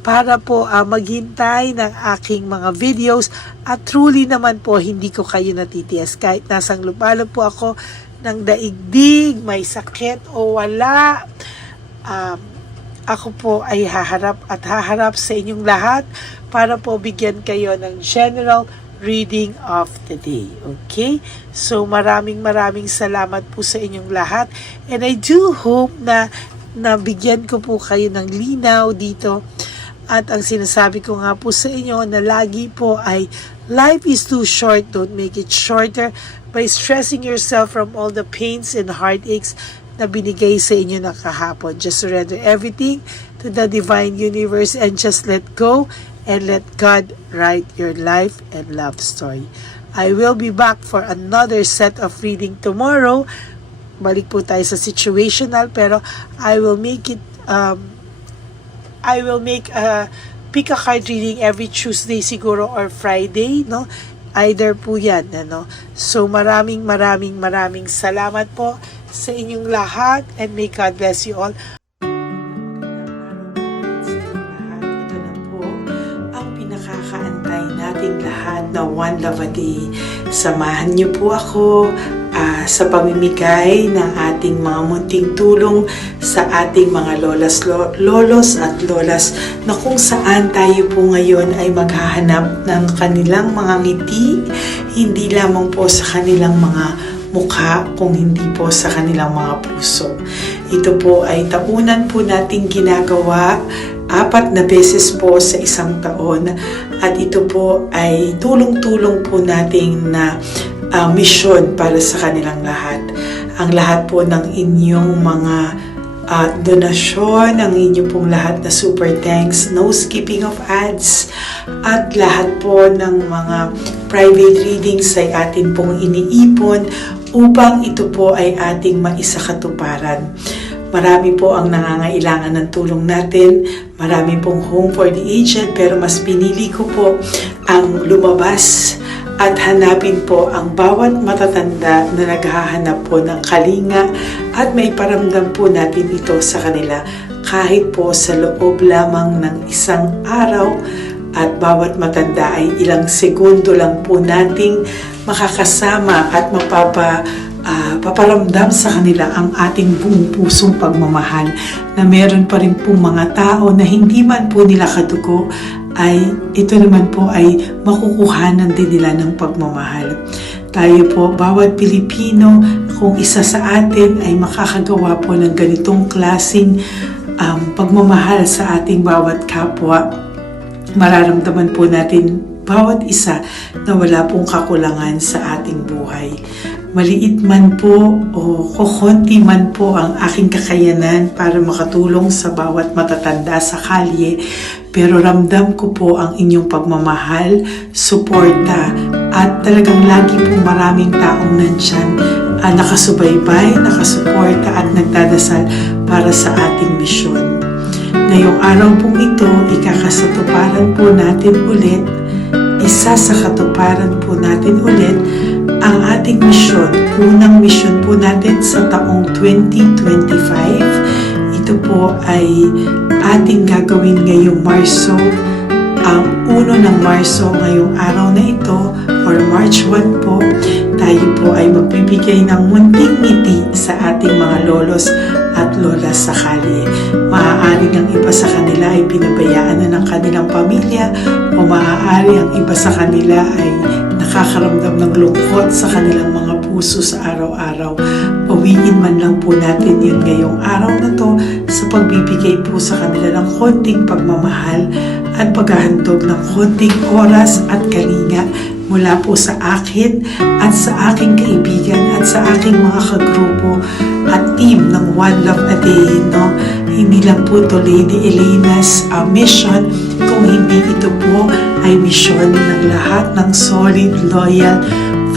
para po maghintay ng aking mga videos, at truly naman po hindi ko kayo natitiis kahit nasang lupalo po ako ng daigdig, may sakit o wala. Ako po ay haharap sa inyong lahat para po bigyan kayo ng general reading of the day. Okay? So maraming salamat po sa inyong lahat, and I do hope na nabigyan ko po kayo ng linaw dito. At ang sinasabi ko nga po sa inyo na lagi po ay life is too short. Don't make it shorter by stressing yourself from all the pains and heartaches na binigay sa inyo ng kahapon. Just surrender everything to the divine universe and just let go and let God write your life and love story. I will be back for another set of reading tomorrow. Balik po tayo sa situational, pero I will make a pick a card reading every Tuesday siguro or Friday, no? Either po yan, ano? So maraming salamat po sa inyong lahat, and may God bless you all. Ito na po ang pinakakaantay nating lahat na One Love a Day. Samahan niyo po ako sa pamimigay ng ating mga munting tulong sa ating mga lolos at lolas, na kung saan tayo po ngayon ay maghahanap ng kanilang mga ngiti, hindi lamang po sa kanilang mga mukha, kung hindi po sa kanilang mga puso. Ito po ay taunan po nating ginagawa 4 na beses po sa isang taon, at ito po ay tulong-tulong po nating na mission para sa kanilang lahat. Ang lahat po ng inyong mga donasyon, ang inyong pong lahat na super thanks, no skipping of ads, at lahat po ng mga private readings ay atin pong iniipon upang ito po ay ating maisakatuparan. Marami po ang nangangailangan ng tulong natin. Marami pong home for the aged, pero mas pinili ko po ang lumabas at hanapin po ang bawat matatanda na naghahanap po ng kalinga, at may paramdam po natin ito sa kanila kahit po sa loob lamang ng isang araw, at bawat matanda ay ilang segundo lang po nating makakasama at paparamdam sa kanila ang ating buong pusong pagmamahal, na meron pa rin po mga tao na hindi man po nila kadugo, ay ito naman po ay makukuhanan din nila ng pagmamahal. Tayo po, bawat Pilipino, kung isa sa atin ay makakagawa po ng ganitong klaseng pagmamahal sa ating bawat kapwa, mararamdaman po natin bawat isa na wala pong kakulangan sa ating buhay. Maliit man po o kokonti man po ang aking kakayanan para makatulong sa bawat matatanda sa kalye, pero ramdam ko po ang inyong pagmamahal, suporta, at talagang lagi po maraming taong nandyan, nakasubaybay, nakasuporta at nagdadasal para sa ating misyon. Ngayong araw pong ito, ikakasatuparan po natin ulit, isasakatuparan po natin ulit ang ating misyon. Unang misyon po natin sa taong 2025. Ito po ay ating gagawin ngayong Marso, ang 1 ng Marso, ngayong araw na ito, or March 1 po, tayo po ay magbibigay ng munting ngiti sa ating mga lolos at lolas sa kalye. Maaari ang iba sa kanila ay pinabayaan na ng kanilang pamilya o maaari ang iba sa kanila ay nakakaramdam ng lungkot sa kanilang mga puso sa araw-araw. Pawiin man lang po natin yun ngayong araw na to sa pagbibigay po sa kanila ng konting pagmamahal at paghahandog ng konting oras at kalinga mula po sa akin at sa aking kaibigan at sa aking mga kagrupo at team ng One Love a Day, no? Hindi lang po ito Lady Elena's mission, kung hindi ito po ay mission ng lahat ng solid, loyal,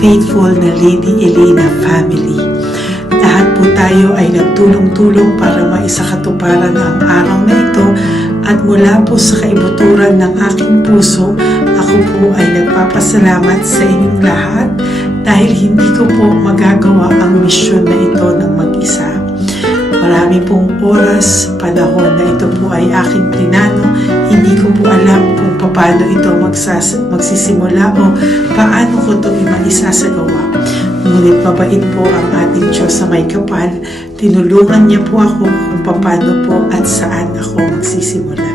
faithful na Lady Elena family. Lahat po tayo ay nagtulong-tulong para maisakatuparan ang araw na ito at mula po sa kaibuturan ng aking puso, ako po ay nagpapasalamat sa inyong lahat dahil hindi ko po magagawa ang misyon na ito ng mag-isa. Marami pong oras, panahon na ito po ay aking plinano. Hindi ko po alam kung paano ito magsisimula o paano ko ito maisasagawa. Ngunit mabait po ang ating Diyos sa may kapal. Tinulungan niya po ako kung paano po at saan ako magsisimula.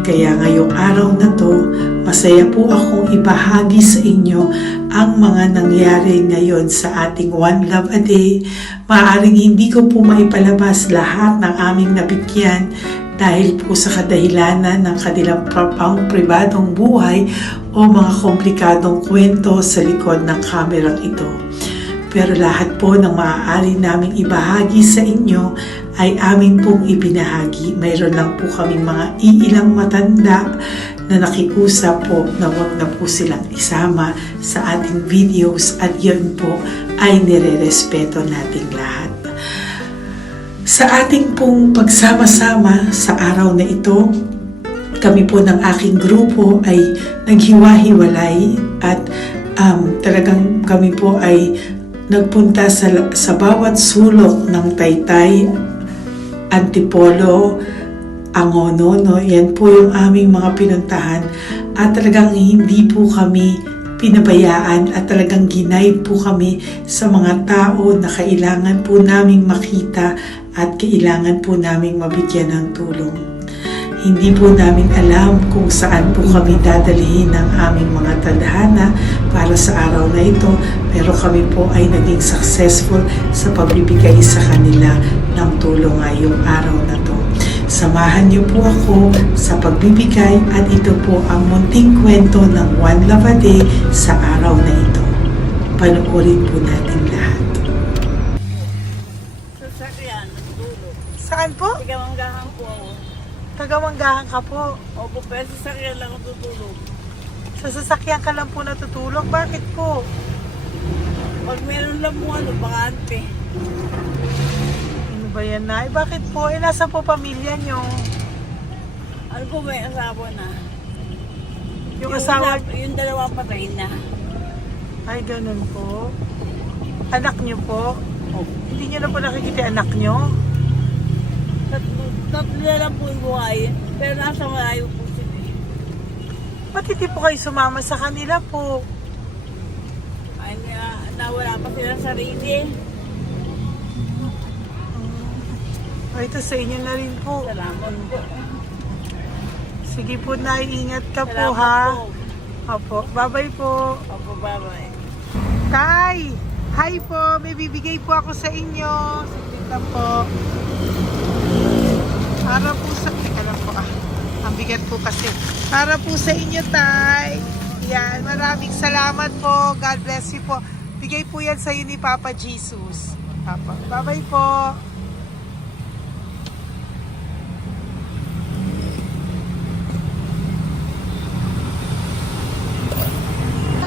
Kaya ngayong araw na to, masaya po akong ibahagi sa inyo ang mga nangyari ngayon sa ating One Love a Day. Maaaring hindi ko po maipalabas lahat ng aming nabigyan dahil po sa kadahilanan ng kanilang pribadong buhay o mga komplikadong kwento sa likod ng kamerang ito. Pero lahat po ng maaari naming ibahagi sa inyo ay amin pong ibinahagi. Mayroon lang po kaming mga iilang matanda na nakiusap po na wag na po silang isama sa ating videos at yun po ay nire-respeto nating lahat. Sa ating pong pagsama-sama sa araw na ito, kami po ng aking grupo ay naghiwa-hiwalay at talagang kami po ay nagpunta sa bawat sulok ng Taytay, Antipolo, Angono, no? Yan po yung aming mga pinuntahan at talagang hindi po kami pinabayaan at talagang ginaid po kami sa mga tao na kailangan po naming makita at kailangan po naming mabigyan ng tulong. Hindi po namin alam kung saan po kami dadalhin ng aming mga tadhana para sa araw na ito, pero kami po ay naging successful sa pagbibigay sa kanila ng tulong ngayong araw na to. Samahan niyo po ako sa pagbibigay at ito po ang munting kwento ng One Love a Day sa araw na ito. Panoorin po natin lahat. Sasakyan, natutulog. Saan po? Tagamanggahan po ako. Tagamanggahan ka po. Opo, pero sasakyan lang ako tutulog. Sa sasakyan ka lang po natutulog? Bakit po? Pag meron lang mo bakante. Ano ba yan, Nay? Bakit po? Nasa po pamilya nyo? Ano po may asawa na? Yung asawa? Yung dalawa patay na. Ay, ganun po. Anak nyo po? Opo. Hindi nyo na po nakikita anak nyo? Tatlo na lang po yung buhay. Pero nasa malayo po sila. Ba't hindi po kayo sumama sa kanila po? Ay, nawala pa sila sa sarili. Ay, ito sa inyo na rin po. Salamat po. Sige po, Nay. Ingat ka po, Salamat ha? po. Opo. Bye-bye po. Opo, bye-bye. Tay! Hi po! May bibigay po ako sa inyo. Saglit lang po. Para po sa... Teka lang po, Ang bigat po kasi. Para po sa inyo, Tay. Yan. Maraming salamat po. God bless you po. Bigay po yan sa ni Papa Jesus. Papa. Bye-bye po.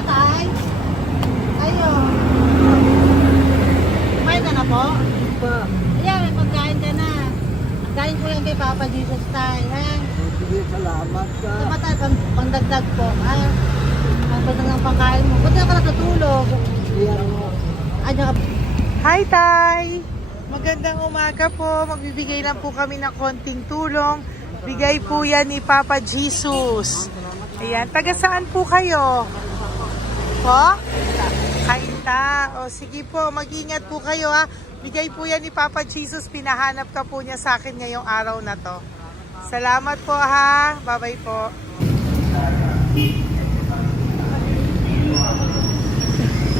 Tay? Ayo. Kumain ka na po? Ayan, may pagkain ka na. Galing ko yan kay Papa Jesus Tay, ha? Sige, salamat ka. Tama tayo, pangdagdag po, ha? Pangdagdag ng pagkain mo. Ba't na ka natutulog? Ayan ka. Hi, Tay! Magandang umaga po. Magbibigay lang po kami ng konting tulong. Bigay po yan ni Papa Jesus. Ayan. Taga saan po kayo? Po? Kainta. O sige po, mag-ingat po kayo ha. Bigay po yan ni Papa Jesus. Pinahanap ka po niya sa akin ngayong araw na to. Salamat po ha. Bye-bye po.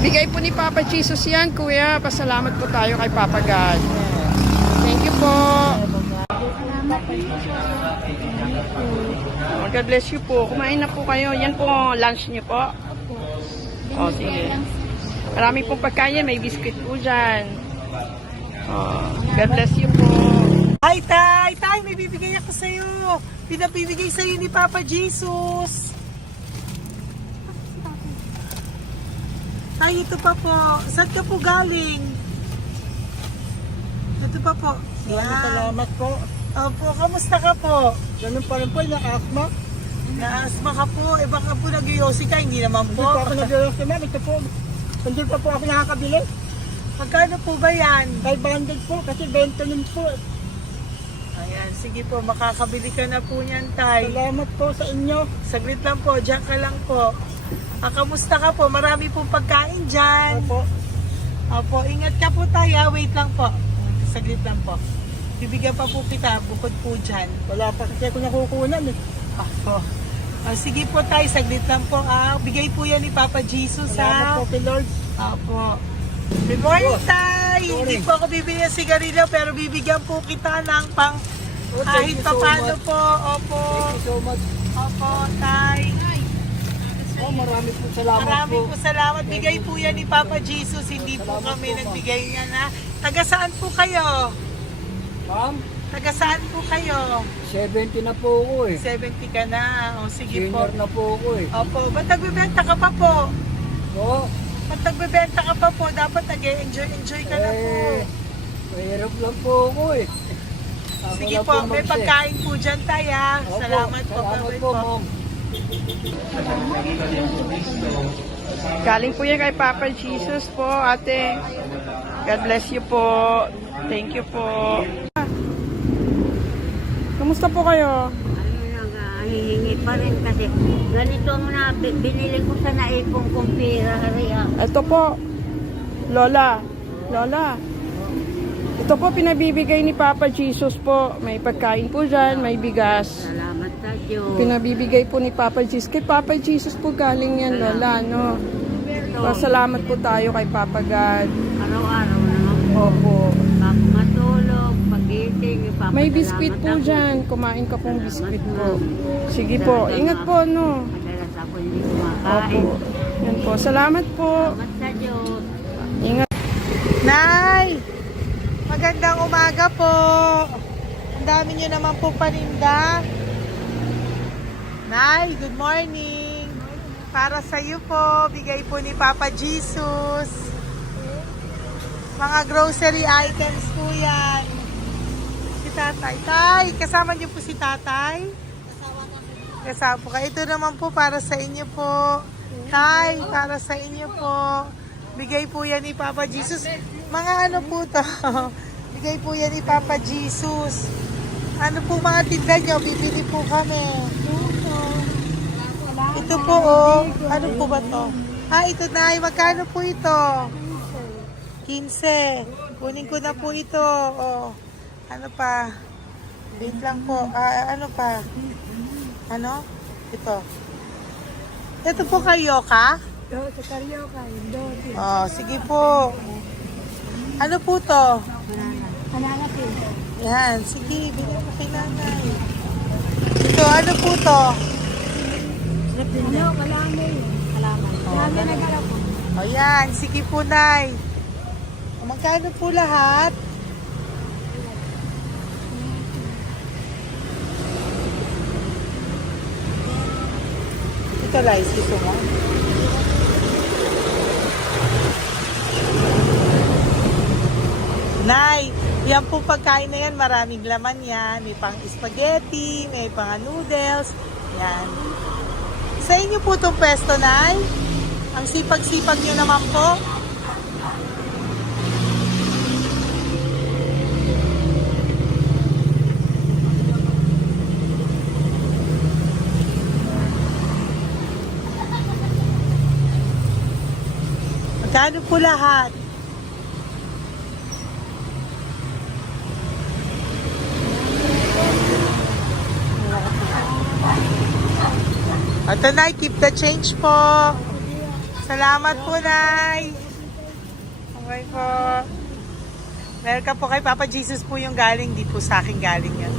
Bigay po ni Papa Jesus yan, Kuya. Pasalamat po tayo kay Papa God. Thank you po. Oh, God bless you po. Kumain na po kayo. Yan po, lunch niyo po. Oh, sige. Marami pong pagkain. May biscuit po dyan. Oh, God bless you po. Hi, Tay! Tay, may bibigay ako sa'yo. Pinabibigay sa'yo ni Papa Jesus. Tay, ito pa po. Saan ka po galing? Ito pa po. Salamat po. Opo, kamusta ka po? Ganun pa rin po, na-asma. Na-asma ka po. Eh baka po nag-yosi ka, hindi naman Hindi po. po ako nag-ios naman. Ito po. Hindi pa po ako nakakabili. Magkano po ba yan? 500 po kasi 20 nun po. Ayan, sige po, makakabili ka na po niyan, Tay. Salamat po sa inyo. Saglit lang po, diyan ka lang po. Kamusta ka po? Marami pong pagkain dyan. Opo. Opo, ingat ka po tayo. Wait lang po. Saglit lang po. Bibigyan pa po kita bukod po dyan. Wala pa kasi ako nakukunan eh. Opo. Sige po tayo, saglit lang po. Bigay po yan ni Papa Jesus Salamat po kay Lord. Opo. Good morning, Tay! Hindi po ako bibigyan ng sigarilyo pero bibigyan po kita ng pang kahit pa paano po. Opo. Thank you so much. Opo, Tay. Oh, marami po salamat Marami po. po salamat. Bigay po yan ni Papa Jesus. Hindi po Salamat kami po, ma'am. nagbigay niya na. Taga saan po kayo? Ma'am, Taga saan po kayo? 70 na po ako eh. 70 ka na. O sige po. Senior na po ako eh. Opo. Ba't nagbibenta ka pa po? Oo. Ba't nagbibenta ka pa po? Dapat nag-enjoy ka na po. Mahirap lang po ako eh. Ako Sige lang po. May mag-set. pagkain po dyan tayo. Opo, Salamat po. Salamat Bye-bye po, ma'am. Galing po yan kay Papa Jesus po, ate. God bless you po. Thank you po. Kamusta po kayo? Hihingi pa rin kasi ganito mo na binili ko sa naipong kong pera. Ito po, Lola. Lola. Ito po pinabibigay ni Papa Jesus po. May pagkain po dyan, may bigas. Salamat sa Diyos. Pinabibigay po ni Papa Jesus. Kay Papa Jesus po galing yan, Lola, no? Pasalamat po tayo kay Papa God. Araw-araw naman po. Opo. Bago matulog, pagising, ipapasalamat May biskwit po ako. dyan. Kumain ka pong biskwit po. Salamat, Sige po. Ingat po, no? Madalas ako hindi kumakain. Opo. Yan po. Salamat po. Salamat sa Diyos. Ingat. Nay! Magandang umaga po. Ang dami nyo naman po paninda. Nay, good morning. Para sa iyo po, bigay po ni Papa Jesus. Mga grocery items po yan. Si Tatay. Tay, kasama niyo po si Tatay? Kasama po kayo. Ito naman po para sa inyo po. Tay, para sa inyo po. Bigay po yan ni Papa Jesus. Mga ano po to? Bigay po yan ni Papa Jesus. Ano po mga tinda nyo? Bibili po kami. Ito po oh. Ano po ba to? Ito na. Magkano po ito? 15. Kunin ko na po ito. Oh. Ano pa? Wait lang po. Ano pa? Ano? Ito. Ito po kayo ka? Oh, sige po. Ano po to? Yan, sige, bigyan mo kay nanay. Ito, ano po to? O yan, sige po, nay. Magkano po lahat? Ito, Lice, gusto mo? Nay, yan po pagkain na yan, maraming laman yan. May pang spaghetti, may pang noodles. Yan. Sa inyo po itong pwesto, Nay? Ang sipag-sipag nyo naman po. Magkano po lahat? Ito, Nay, keep the change po. Salamat po, Nay. Okay po. Welcome po kay Papa Jesus po yung galing. Di po sa akin galing yan.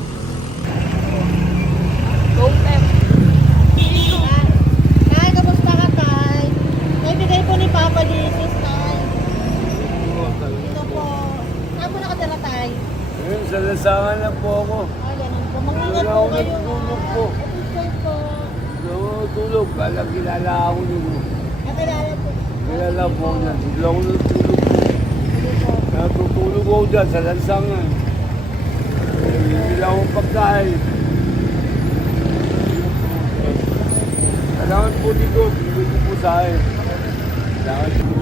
Go, Pep. Tay, kamusta ka, Tay? Naibigay po ni Papa Jesus, Tay. Ito po. Saan po nakatira, Tay? Ngayon, sa lasangan na po ako. Ay, ganun po. Mag-ingat Wala po ako kayo. natulog po. Ito po. Natulog. Kala kilala ako nyo. Nakilala po. Kilala po na. Hindi ako natulog po. Natutulog ako dyan sa lansangan. Hindi lang akong pagkain. Kailangan po dito. Hindi ko po sa akin. Kailangan po.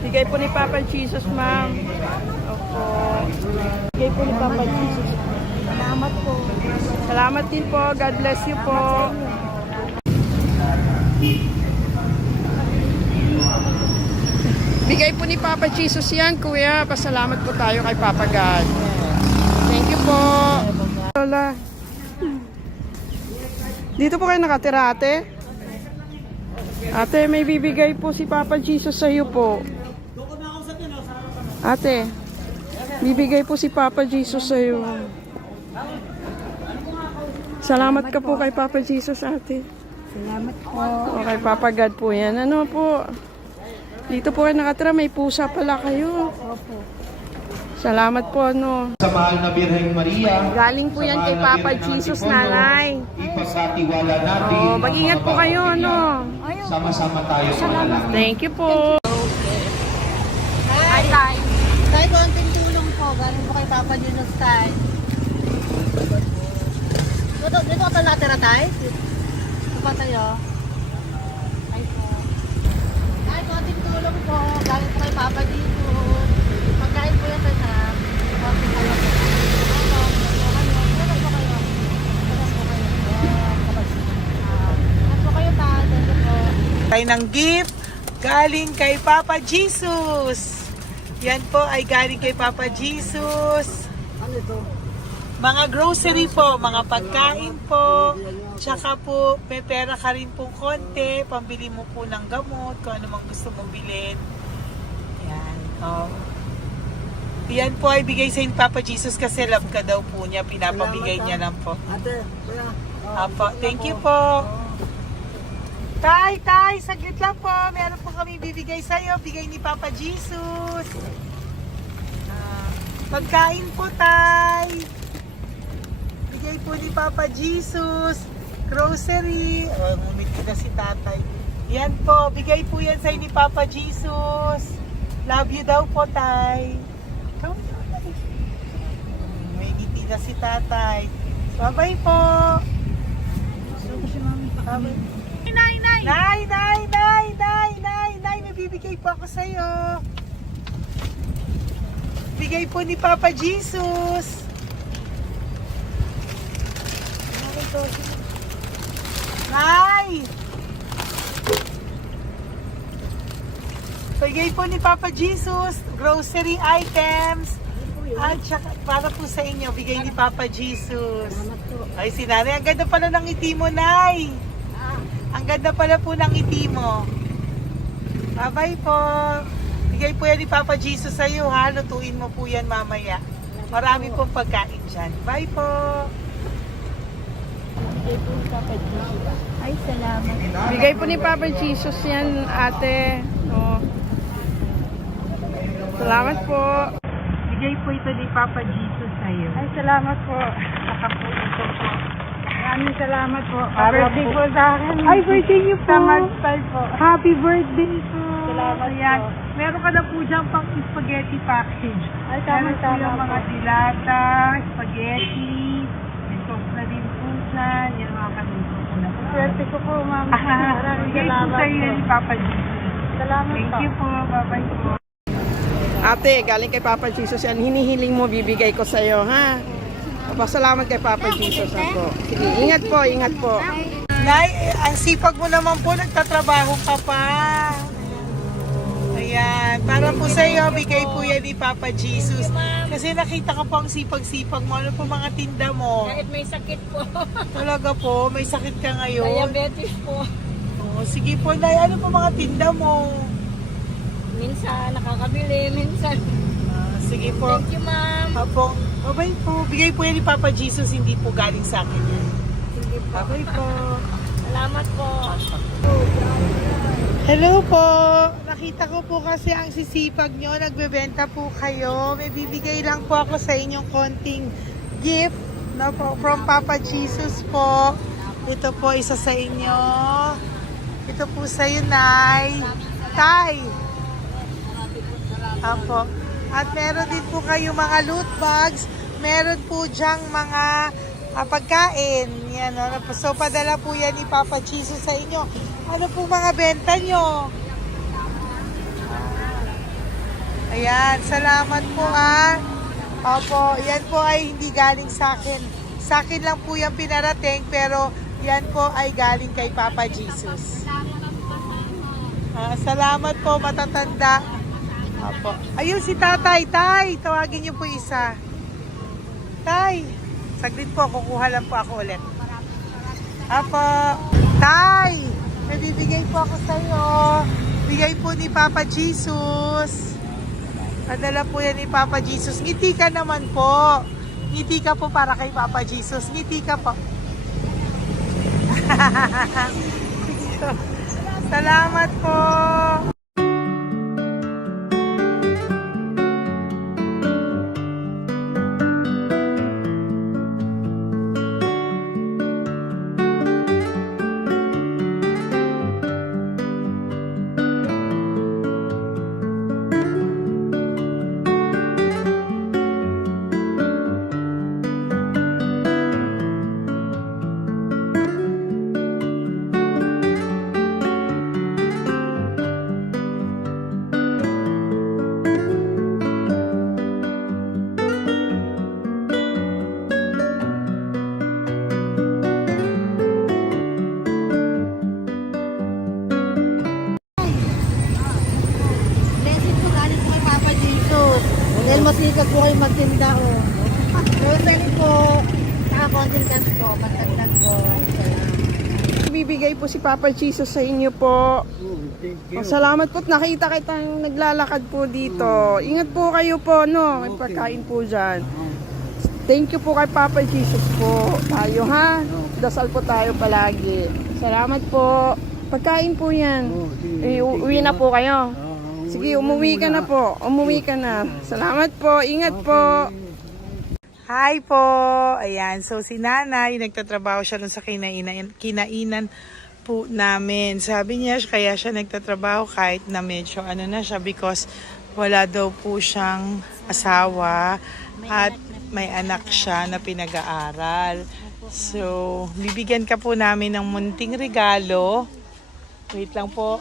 Bigay po ni Papa Jesus, ma'am. Opo. Bigay po ni Papa Jesus. Salamat po. Salamat din po. God bless you po. Bigay po ni Papa Jesus yan, kuya. Pasalamat po tayo kay Papa God. Thank you po. Lola. Dito po kayo nakatira, ate? Ate, may bibigay po si Papa Jesus sa iyo po. Ate, bibigay po si Papa Jesus sa iyo. Salamat ka po kay Papa Jesus, ate. Salamat po. O kay Papa God po yan. Ano po? Dito po kayo nakatira, may pusa pala kayo. Opo. Salamat po, ano. Sa mahal na Birheng Maria, Galing po sa yan mahal kay na Papa Birhen ng Jesus, Antipono, nanay. ipagkatiwala natin Oh, ang mag-ingat mga po kayo, bagong ano. bigyan. Sama-sama tayo manalangin. Thank you po. Hi, Tay. Tay, konting tulong po. Galing po kay Papa Jesus, Tay. Dito ka pala natira, Tay? Dito pa tayo. Ay po. Tay, konting tulong po. Galing po kay Papa Jesus. Pagkain po yan, Tay, ha? Konting tulong po. Tayo ng gift galing kay Papa Jesus. Yan po ay galing kay Papa Jesus. Ano ito? Mga grocery po, mga pagkain po. Tsaka po, may pera ka rin po konti. Pambili mo po ng gamot, kung ano mang gusto mong bilhin. Yan. Oh. Yan po ay bigay sa Papa Jesus kasi love ka daw po niya. Pinapabigay niya lang po. Ate, kuya. Apo, thank you po. Tay, saglit lang po. Meron po kami bibigay sa'yo. Bigay ni Papa Jesus. Pagkain po, Tay. Bigay po ni Papa Jesus. Grocery. Oh, ngumiti na si Tatay. Yan po. Bigay po yan sa'yo ni Papa Jesus. Love you daw po, Tay. Come on. May ngiti na si Tatay. Bye-bye po. Bye-bye. Nay, may bibigay po ako sa'yo. Bigay po ni Papa Jesus. Nay! Bigay po ni Papa Jesus, grocery items. At saka, para po sa inyo, bigay ni Papa Jesus. Ay, si Nanay, ang ganda pala ng ngiti mo, Nay. Ang ganda pala po ng ngiti mo. Bye-bye po. Bigay po yan ni Papa Jesus sa iyo, ha? Lutuin mo po yan mamaya. Marami pong pagkain dyan. Bye po. Ay, salamat. Bigay po ni Papa Jesus yan, ate. Oh. Salamat po. Bigay po ito ni Papa Jesus sa iyo. Ay, salamat po. Saka po ito po. Maraming salamat po. Birthday po sa akin. Ay, birthday niyo po. Sa March 5 po. Happy birthday po. Salamat Ayan. po. Meron ka na po dyan pang spaghetti package. Ay, Meron po tama-tama yung mga po. dilata, spaghetti, may sauce na din po dyan. Yan mga kaluto ko na po. Swerte ko po, ma'am. Maraming Bigay po salamat sa iyo po. ni Papa Jesus. Salamat Thank po. you po. Bye-bye po. Ate, galing kay Papa Jesus yan. Hinihiling mo, bibigay ko sa'yo, ha? Pasalamat kay Papa Jesus ako. Sige, ingat po, ingat po. Nay, ang sipag mo naman po, nagtatrabaho ka pa. Ayan, para po sa iyo, bigay po yan ni Papa Jesus. Kasi nakita ko po ang sipag-sipag mo. Ano po mga tinda mo? Kahit may sakit po. Talaga po, may sakit ka ngayon. Diabetes po. Oh, sige po, Nay, ano po mga tinda mo? Minsan nakakabili, minsan. Sige po. Thank you, ma'am. Apo, babay po. Bigay po yan ni Papa Jesus, hindi po galing sa akin yan. Sige po. Babay po. Salamat po. Hello po. Nakita ko po kasi ang sisipag nyo. Nagbebenta po kayo. May bibigay lang po ako sa inyong konting gift, no, po, from Papa Jesus po. Ito po isa sa inyo. Ito po sa iyo, Nay. Tay. Apo. At meron din po kayo mga loot bags. Meron po dyang mga pagkain. Yan, no? So, padala po yan ni Papa Jesus sa inyo. Ano po mga benta nyo? Ayan, salamat po Opo, yan po ay hindi galing sa akin. Sa akin lang po yung pinarating, pero yan po ay galing kay Papa Jesus. Salamat po, matatanda. Opo. Ayun si Tatay. Tay, tawagin niyo po isa. Tay, saglit po, kukuha lang po ako ulit. Apo. Tay, nabibigay po ako sa iyo. Bigay po ni Papa Jesus. Padala po yan ni Papa Jesus. Ngiti ka naman po. Ngiti ka po para kay Papa Jesus. Ngiti ka po. Salamat po. Blessing po galing po kay Papa Jesus. Dahil masikap po kayo magtinda o. Grocery po. Saka konting cash po. Pagtagdag po. Bibigay po si Papa Jesus sa inyo po. Thank you. Salamat po. Nakita kitang naglalakad po dito. Ingat po kayo po, no? May pagkain po dyan. Thank you po kay Papa Jesus po. Tayo, ha? Dasal po tayo palagi. Salamat po. Pagkain po yan. Uwi na po kayo. Sige, umuwi ka na po. Umuwi ka na. Salamat po. Ingat po. Hi po! Ayan, so si Nanay, nagtatrabaho siya dun sa kinainan po namin. Sabi niya, kaya siya nagtatrabaho kahit na medyo ano na siya because wala daw po siyang asawa at may anak siya na pinag-aaral. So, bibigyan ka po namin ng munting regalo. Wait lang po.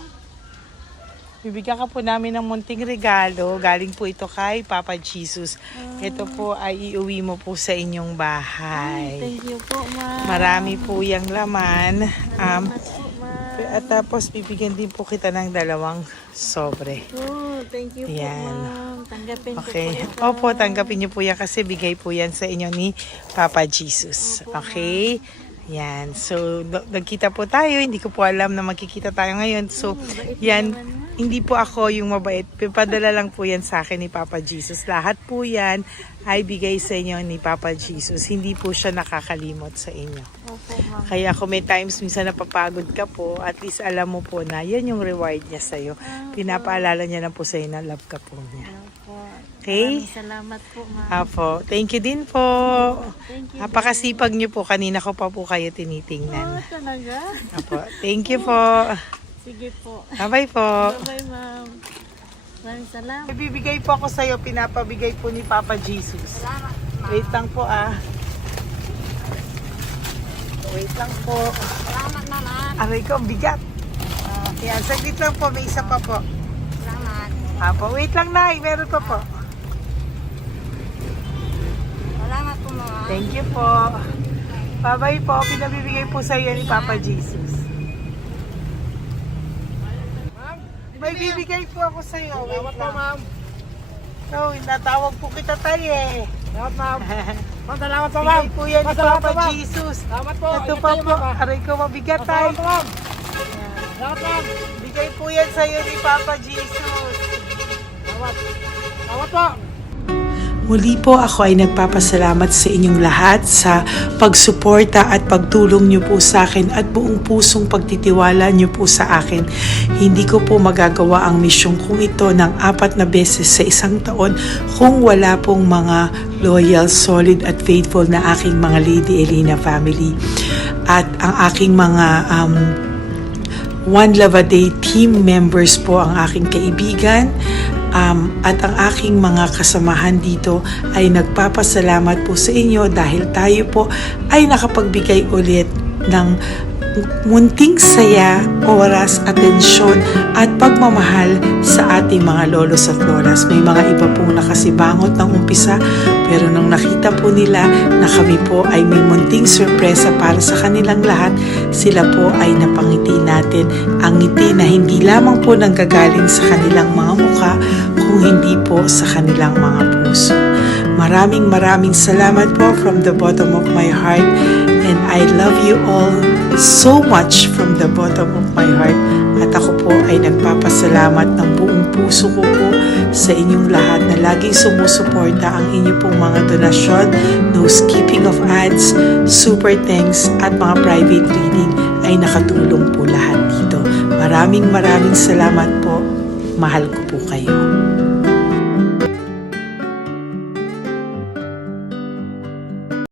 Bibigyan ka po namin ng munting regalo. Galing po ito kay Papa Jesus. Ito po ay iuwi mo po sa inyong bahay. Thank you po, ma'am. Marami po yung laman. Po, ma'am. At tapos bibigyan din po kita ng 2 sobre. Oh, thank you po, Yan. ma'am. Tanggapin Okay. ko po ito. Opo, tanggapin niyo po yan kasi bigay po yan sa inyo ni Papa Jesus. Okay? Yan. So, nagkita po tayo. Hindi ko po alam na magkikita tayo ngayon. So, yan. Hindi po ako yung mabait. Padala lang po yan sa akin ni Papa Jesus. Lahat po yan ay bigay sa inyo ni Papa Jesus. Hindi po siya nakakalimot sa inyo. Opo, ma'am. Kaya kung may times minsan napapagod ka po, at least alam mo po na yan yung reward niya sa'yo. Pinapaalala niya na po sa'yo na love ka po niya. Opo. Okay? Maraming salamat po, ma'am. Apo. Thank you din po. Thank you. Napakasipag niyo po. Kanina ko pa po kayo tinitingnan. Talaga? Apo. Thank you po. Sige po. Bye-bye po. Bye-bye, ma'am. Maraming salamat. Bibigay po ako sa'yo. Pinapabigay po ni Papa Jesus. Wait lang po Wait lang po. Salamat, mama. Aray ko, ang bigat. Yan, saglit lang po. May isa pa po. Salamat. Apo, wait lang na, meron pa po. Salamat po mga. Thank you po. Bye-bye po, pinabibigay po sa iyo ni Papa Jesus. May bibigay po ako sa iyo. Wait lang. Ma'am. So, natawag po kita tayo eh. Salamat, ma'am. Ma'am, salamat po, Bigay po yan ni Salamat Papa po, ma'am. Jesus. Salamat po. Ito Ingat pa kayo, po, ma'am. aray ko mabigat tayo. Salamat po, ma'am. Salamat, ma'am. Bigay po yan sa iyo ni Papa Jesus. Salamat. Salamat po. Muli po ako ay nagpapasalamat sa inyong lahat sa pagsuporta at pagtulong niyo po sa akin at buong pusong pagtitiwala niyo po sa akin. Hindi ko po magagawa ang misyong kung ito ng 4 na beses sa isang taon kung wala pong mga loyal, solid at faithful na aking mga Lady Elena family. At ang aking mga One Love a Day team members po ang aking kaibigan. At ang aking mga kasamahan dito ay nagpapasalamat po sa inyo dahil tayo po ay nakapagbigay ulit ng munting saya, oras, atensyon at pagmamahal sa ating mga lolos at lolas. May mga iba pong nakasibangot ng umpisa pero nung nakita po nila na kami po ay may munting sorpresa para sa kanilang lahat, sila po ay napangiti natin. Ang ngiti na hindi lamang po nanggagaling sa kanilang mga mukha kung hindi po sa kanilang mga puso. Maraming salamat po from the bottom of my heart, and I love you all so much from the bottom of my heart. At ako po ay nagpapasalamat ng buong puso ko po sa inyong lahat na laging sumusuporta. Ang inyo pong mga donasyon, no skipping of ads, super thanks at mga private reading ay nakatulong po lahat dito. Maraming salamat po. Mahal ko po kayo.